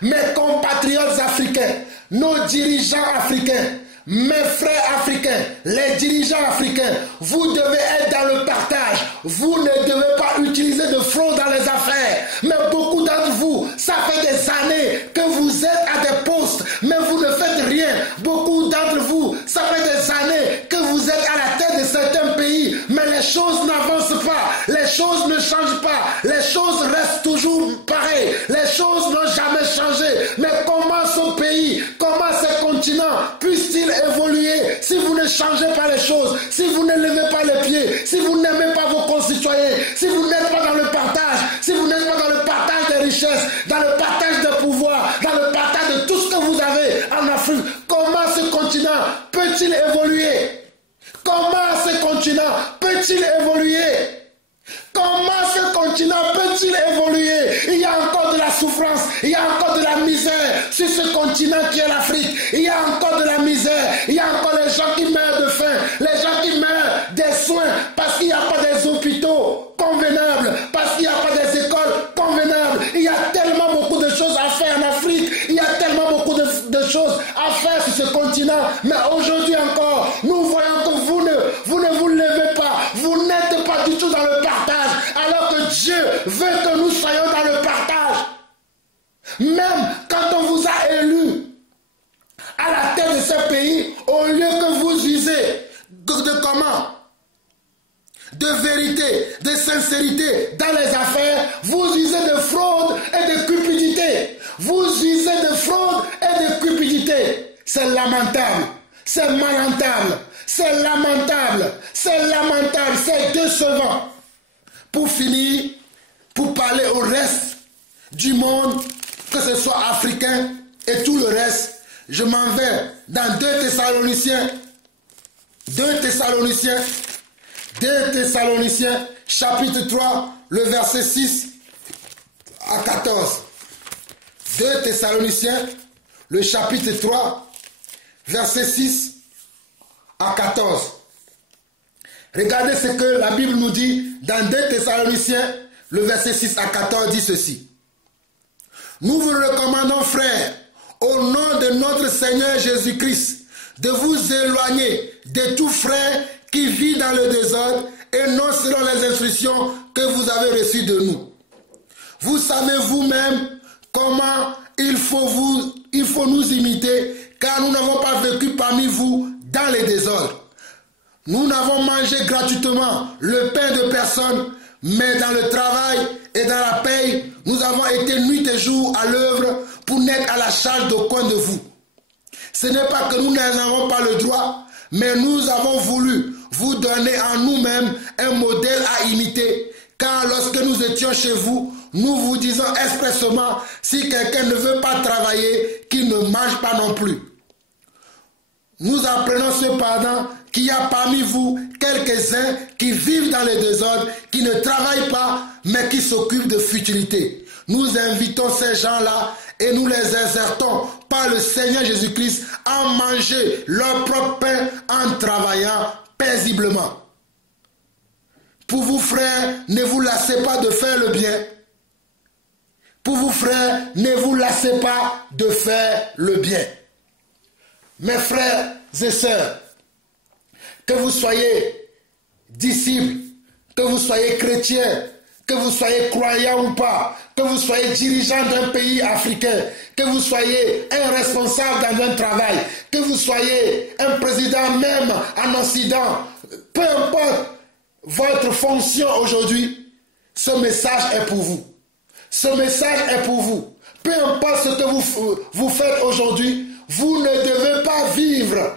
mes compatriotes africains, nos dirigeants africains, mes frères africains, les dirigeants africains, vous devez être dans le partage. Vous ne devez pas utiliser de fraude dans les affaires. Mais beaucoup d'entre vous, ça fait des années que vous êtes à des postes, mais vous ne faites rien. Beaucoup d'entre vous, ça fait des années que vous êtes à la tête de certains pays, mais les choses n'avancent pas, les choses ne changent pas, les choses restent toujours pareilles, les choses n'ont jamais changé. Mais comment ce pays, comment ce continent puisse-t-il évoluer si vous ne changez pas les choses, si vous ne levez pas les pieds, si vous n'aimez pas vos concitoyens, si vous n'êtes pas dans le partage, si vous n'êtes pas dans le partage des richesses, dans le partage des pouvoirs, dans le partage de tout ce que vous avez en Afrique? Comment ce continent peut-il évoluer? Comment ce continent peut-il évoluer? Comment ce continent peut-il évoluer? Il y a encore de la souffrance, il y a encore de la misère sur ce continent qui est l'Afrique. Il y a encore de la misère, il y a encore les gens qui meurent de faim, les gens qui meurent des soins parce qu'il n'y a pas des hôpitaux convenables, parce qu'il n'y a pas des écoles convenables. Il y a tellement beaucoup de choses à faire en Afrique, il y a tellement beaucoup de choses à faire sur ce continent. Mais aujourd'hui encore, nous voyons que vous ne vous levez pas, vous n'êtes pas du tout dans le partage, alors que Dieu veut que nous soyons dans le partage. Même quand on vous a élu à la tête de ce pays, au lieu que vous usez de comment? De vérité, de sincérité dans les affaires, vous usez de fraude et de cupidité. Vous usez de fraude et de cupidité. C'est lamentable, c'est lamentable, c'est lamentable, c'est lamentable, c'est décevant. Pour finir, pour parler au reste du monde, que ce soit africain et tout le reste, je m'en vais dans 2 Thessaloniciens, chapitre 3, le verset 6 à 14. 2 Thessaloniciens, le chapitre 3, verset 6 à 14. Regardez ce que la Bible nous dit dans 2 Thessaloniciens, le verset 6 à 14 dit ceci. Nous vous recommandons, frères, au nom de notre Seigneur Jésus-Christ, de vous éloigner de tout frère qui vit dans le désordre et non selon les instructions que vous avez reçues de nous. Vous savez vous-même comment il faut nous imiter, car nous n'avons pas vécu parmi vous dans les désordres. Nous n'avons mangé gratuitement le pain de personne, mais dans le travail et dans la paye, nous avons été nuit et jour à l'œuvre pour n'être à la charge d'aucun de vous. Ce n'est pas que nous n'avons pas le droit, mais nous avons voulu vous donner en nous-mêmes un modèle à imiter, car lorsque nous étions chez vous, nous vous disons expressément, si quelqu'un ne veut pas travailler, qu'il ne mange pas non plus. Nous apprenons cependant qu'il y a parmi vous quelques-uns qui vivent dans les désordres, qui ne travaillent pas, mais qui s'occupent de futilités. Nous invitons ces gens-là et nous les exhortons par le Seigneur Jésus-Christ à manger leur propre pain en travaillant paisiblement. Pour vous, frères, ne vous lassez pas de faire le bien. Pour vous, frères, ne vous lassez pas de faire le bien. Mes frères et sœurs, que vous soyez disciples, que vous soyez chrétiens, que vous soyez croyants ou pas, que vous soyez dirigeant d'un pays africain, que vous soyez un responsable dans un travail, que vous soyez un président même en Occident, peu importe votre fonction aujourd'hui, ce message est pour vous. Ce message est pour vous. Peu importe ce que vous faites aujourd'hui, vous ne devez pas vivre.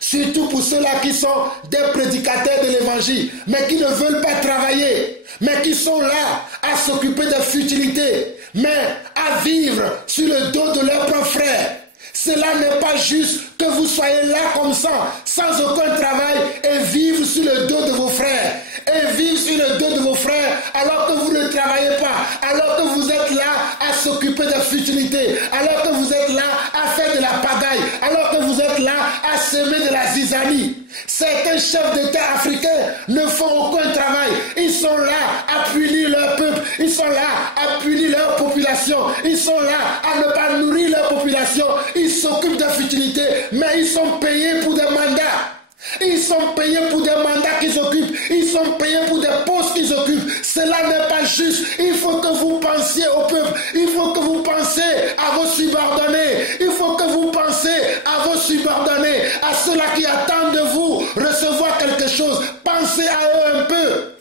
Surtout pour ceux-là qui sont des prédicateurs de l'évangile, mais qui ne veulent pas travailler, mais qui sont là à s'occuper de futilités, mais à vivre sur le dos de leurs propres frères. Cela n'est pas juste que vous soyez là comme ça, sans aucun travail, et vivre sur le dos de vos frères. Et vivre sur le dos de vos frères alors que vous ne travaillez pas, alors que vous êtes là à s'occuper de futilités, alors que vous êtes là à faire de la pagaille, alors que vous êtes là à semer de la zizanie. Certains chefs d'État africains ne font aucun travail. Ils sont là à punir leur peuple, ils sont là à punir leur population, ils sont là à ne pas nourrir leur population. Ils s'occupent de futilités, mais ils sont payés pour des mandats. Ils sont payés pour des mandats qu'ils occupent. Ils sont payés pour des postes qu'ils occupent. Cela n'est pas juste. Il faut que vous pensiez au peuple. Il faut que vous pensiez à vos subordonnés. Il faut que vous pensiez à vos subordonnés, à ceux-là qui attendent de vous recevoir quelque chose. Pensez à eux un peu.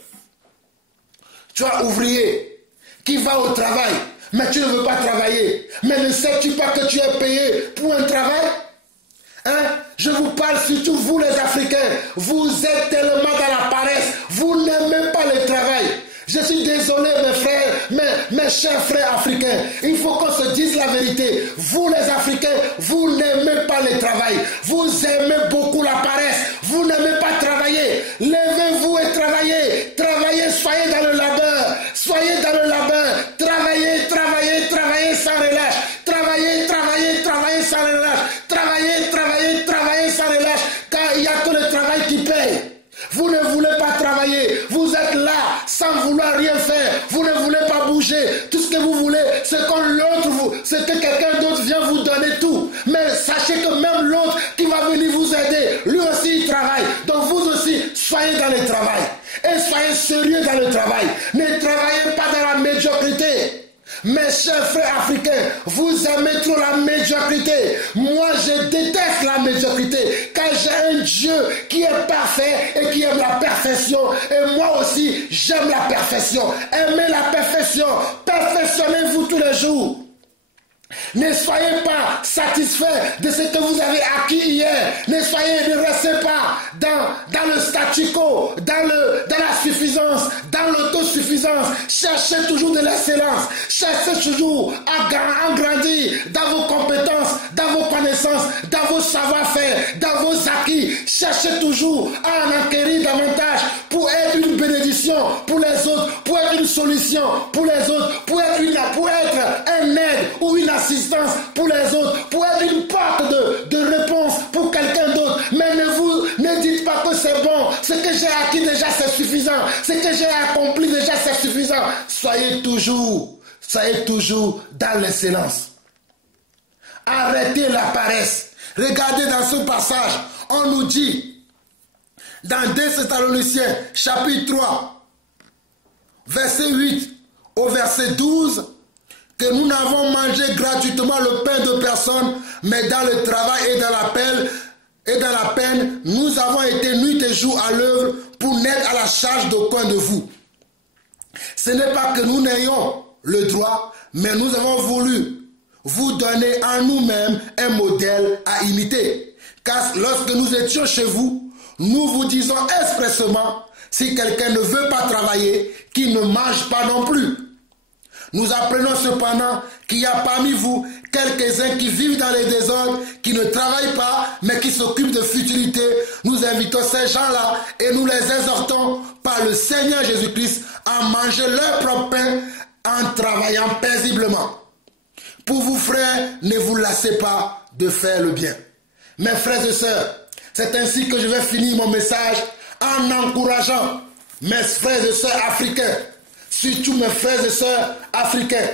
Tu es ouvrier qui va au travail, mais tu ne veux pas travailler. Mais ne sais-tu pas que tu es payé pour un travail? Hein? Je vous parle surtout vous les Africains. Vous êtes tellement dans la paresse. Vous n'aimez pas le travail. Je suis désolé mes frères, mes chers frères africains. Il faut qu'on se dise la vérité. Vous les Africains, vous n'aimez pas le travail. Vous aimez beaucoup la paresse. Vous n'aimez pas travailler. Levez-vous et travaillez. Travaillez, soyez dans le labeur. Soyez dans le labeur. Travaillez, travaillez, travaillez sans relâche. Travaillez, travaillez, travaillez sans relâche. Travaillez, travaillez, travaillez sans relâche. Car il n'y a que le travail qui paye. Vous ne voulez pas travailler. Vous êtes là sans vouloir rien faire. Vous ne voulez pas bouger. Tout ce que vous voulez, c'est c'est que quelqu'un d'autre vient vous donner tout. Mais sachez que même l'autre qui va venir vous aider, lui aussi il travaille. Donc vous aussi, soyez dans le travail. Et soyez sérieux dans le travail. Ne travaillez pas dans la médiocrité. Mes chers frères africains, vous aimez trop la médiocrité. Moi, je déteste la médiocrité, car j'ai un Dieu qui est parfait et qui aime la perfection. Et moi aussi, j'aime la perfection. Aimez la perfection. Perfectionnez-vous tous les jours. Ne soyez pas satisfait de ce que vous avez acquis hier. Ne restez pas dans le statu quo, dans la suffisance, dans l'autosuffisance. Cherchez toujours de l'excellence. Cherchez toujours à grandir dans vos compétences, dans vos connaissances, dans vos savoir-faire, dans vos acquis. Cherchez toujours à en acquérir davantage pour être une bénédiction pour les autres, pour être une solution pour les autres, pour être un aide ou une assistance pour les autres, pour être une porte de réponse pour quelqu'un d'autre. Mais ne dites pas que c'est bon, ce que j'ai acquis déjà c'est suffisant, ce que j'ai accompli déjà c'est suffisant. Soyez toujours dans l'excellence. Arrêtez la paresse. Regardez dans ce passage, on nous dit dans 2 Thessaloniciens chapitre 3 verset 8 au verset 12 que nous n'avons mangé gratuitement le pain de personne, mais dans le travail et dans la peine, nous avons été nuit et jour à l'œuvre pour n'être à la charge d'aucun de vous. Ce n'est pas que nous n'ayons le droit, mais nous avons voulu vous donner en nous-mêmes un modèle à imiter. Car lorsque nous étions chez vous, nous vous disons expressément, si quelqu'un ne veut pas travailler, qu'il ne mange pas non plus. Nous apprenons cependant qu'il y a parmi vous quelques-uns qui vivent dans les désordres, qui ne travaillent pas, mais qui s'occupent de futilité. Nous invitons ces gens-là et nous les exhortons par le Seigneur Jésus-Christ à manger leur propre pain en travaillant paisiblement. Pour vous, frères, ne vous lassez pas de faire le bien. Mes frères et sœurs, c'est ainsi que je vais finir mon message en encourageant mes frères et sœurs africains, surtout mes frères et sœurs africains.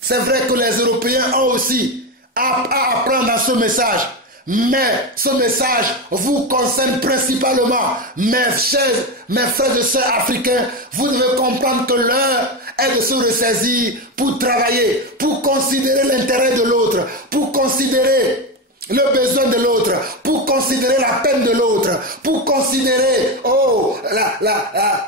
C'est vrai que les Européens ont aussi à apprendre dans ce message. Mais ce message vous concerne principalement, mes frères et sœurs africains. Vous devez comprendre que l'heure est de se ressaisir pour travailler, pour considérer l'intérêt de l'autre, pour considérer le besoin de l'autre, pour considérer la peine de l'autre, pour considérer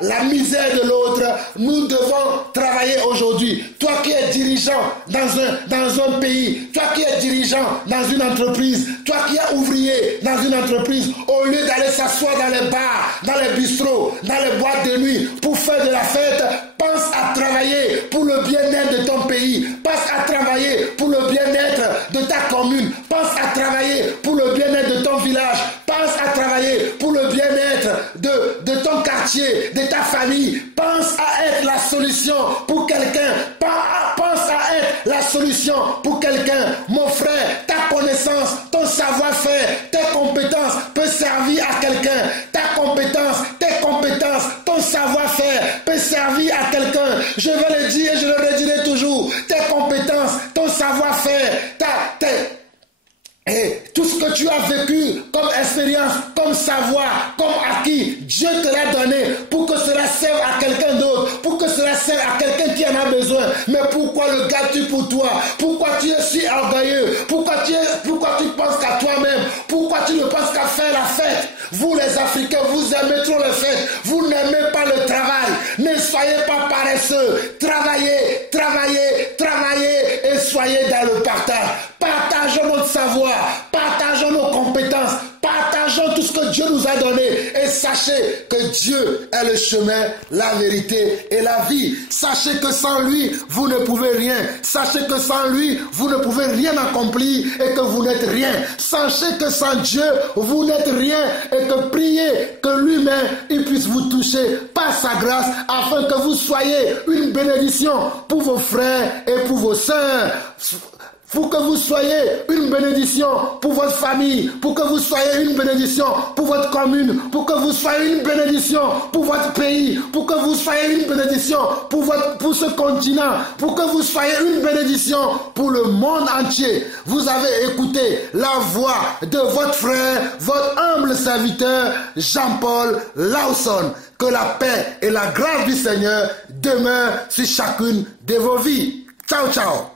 la misère de l'autre. Nous devons travailler aujourd'hui. Toi qui es dirigeant dans un pays, toi qui es dirigeant dans une entreprise, toi qui es ouvrier dans une entreprise, au lieu d'aller s'asseoir dans les bars, dans les bistrots, dans les boîtes de nuit pour faire de la fête, pense à travailler pour le bien-être de ton pays, pense à travailler pour le bien-être de ta commune, pense à travailler pour le bien-être de ton village, pense à travailler pour le bien-être de ton quartier, de ta famille, pense à être la solution pour quelqu'un, pense à être la solution pour quelqu'un. Mon frère, ta connaissance, ton savoir-faire, tes compétences peuvent servir à quelqu'un. Ta compétence, tes compétences, ton savoir-faire peut servir à quelqu'un. Je vais le dire et je le redirai toujours. Tes compétences, ton savoir-faire, et tout ce que tu as vécu comme expérience, comme savoir, comme acquis, Dieu te l'a donné pour que cela serve à quelqu'un d'autre, pour que cela serve à quelqu'un qui en a besoin. Mais pourquoi le gardes-tu pour toi? Pourquoi tu es si orgueilleux? Pourquoi tu penses qu'à toi-même? Pourquoi tu ne penses qu'à faire la fête? Vous les Africains, vous aimez trop les fêtes. Vous n'aimez pas le travail. Ne soyez pas paresseux. Travaillez, travaillez, travaillez et soyez dans le partage. Partageons notre savoir, partageons nos compétences, partageons tout ce que Dieu nous a donné et sachez que Dieu est le chemin, la vérité et la vie. Sachez que sans lui, vous ne pouvez rien. Sachez que sans lui, vous ne pouvez rien accomplir et que vous n'êtes rien. Sachez que sans Dieu, vous n'êtes rien et que priez que lui-même, il puisse vous toucher par sa grâce afin que vous soyez une bénédiction pour vos frères et pour vos sœurs. Pour que vous soyez une bénédiction pour votre famille, pour que vous soyez une bénédiction pour votre commune, pour que vous soyez une bénédiction pour votre pays, pour que vous soyez une bénédiction pour ce continent, pour que vous soyez une bénédiction pour le monde entier. Vous avez écouté la voix de votre frère, votre humble serviteur, Jean-Paul Lawson. Que la paix et la grâce du Seigneur demeurent sur chacune de vos vies. Ciao, ciao.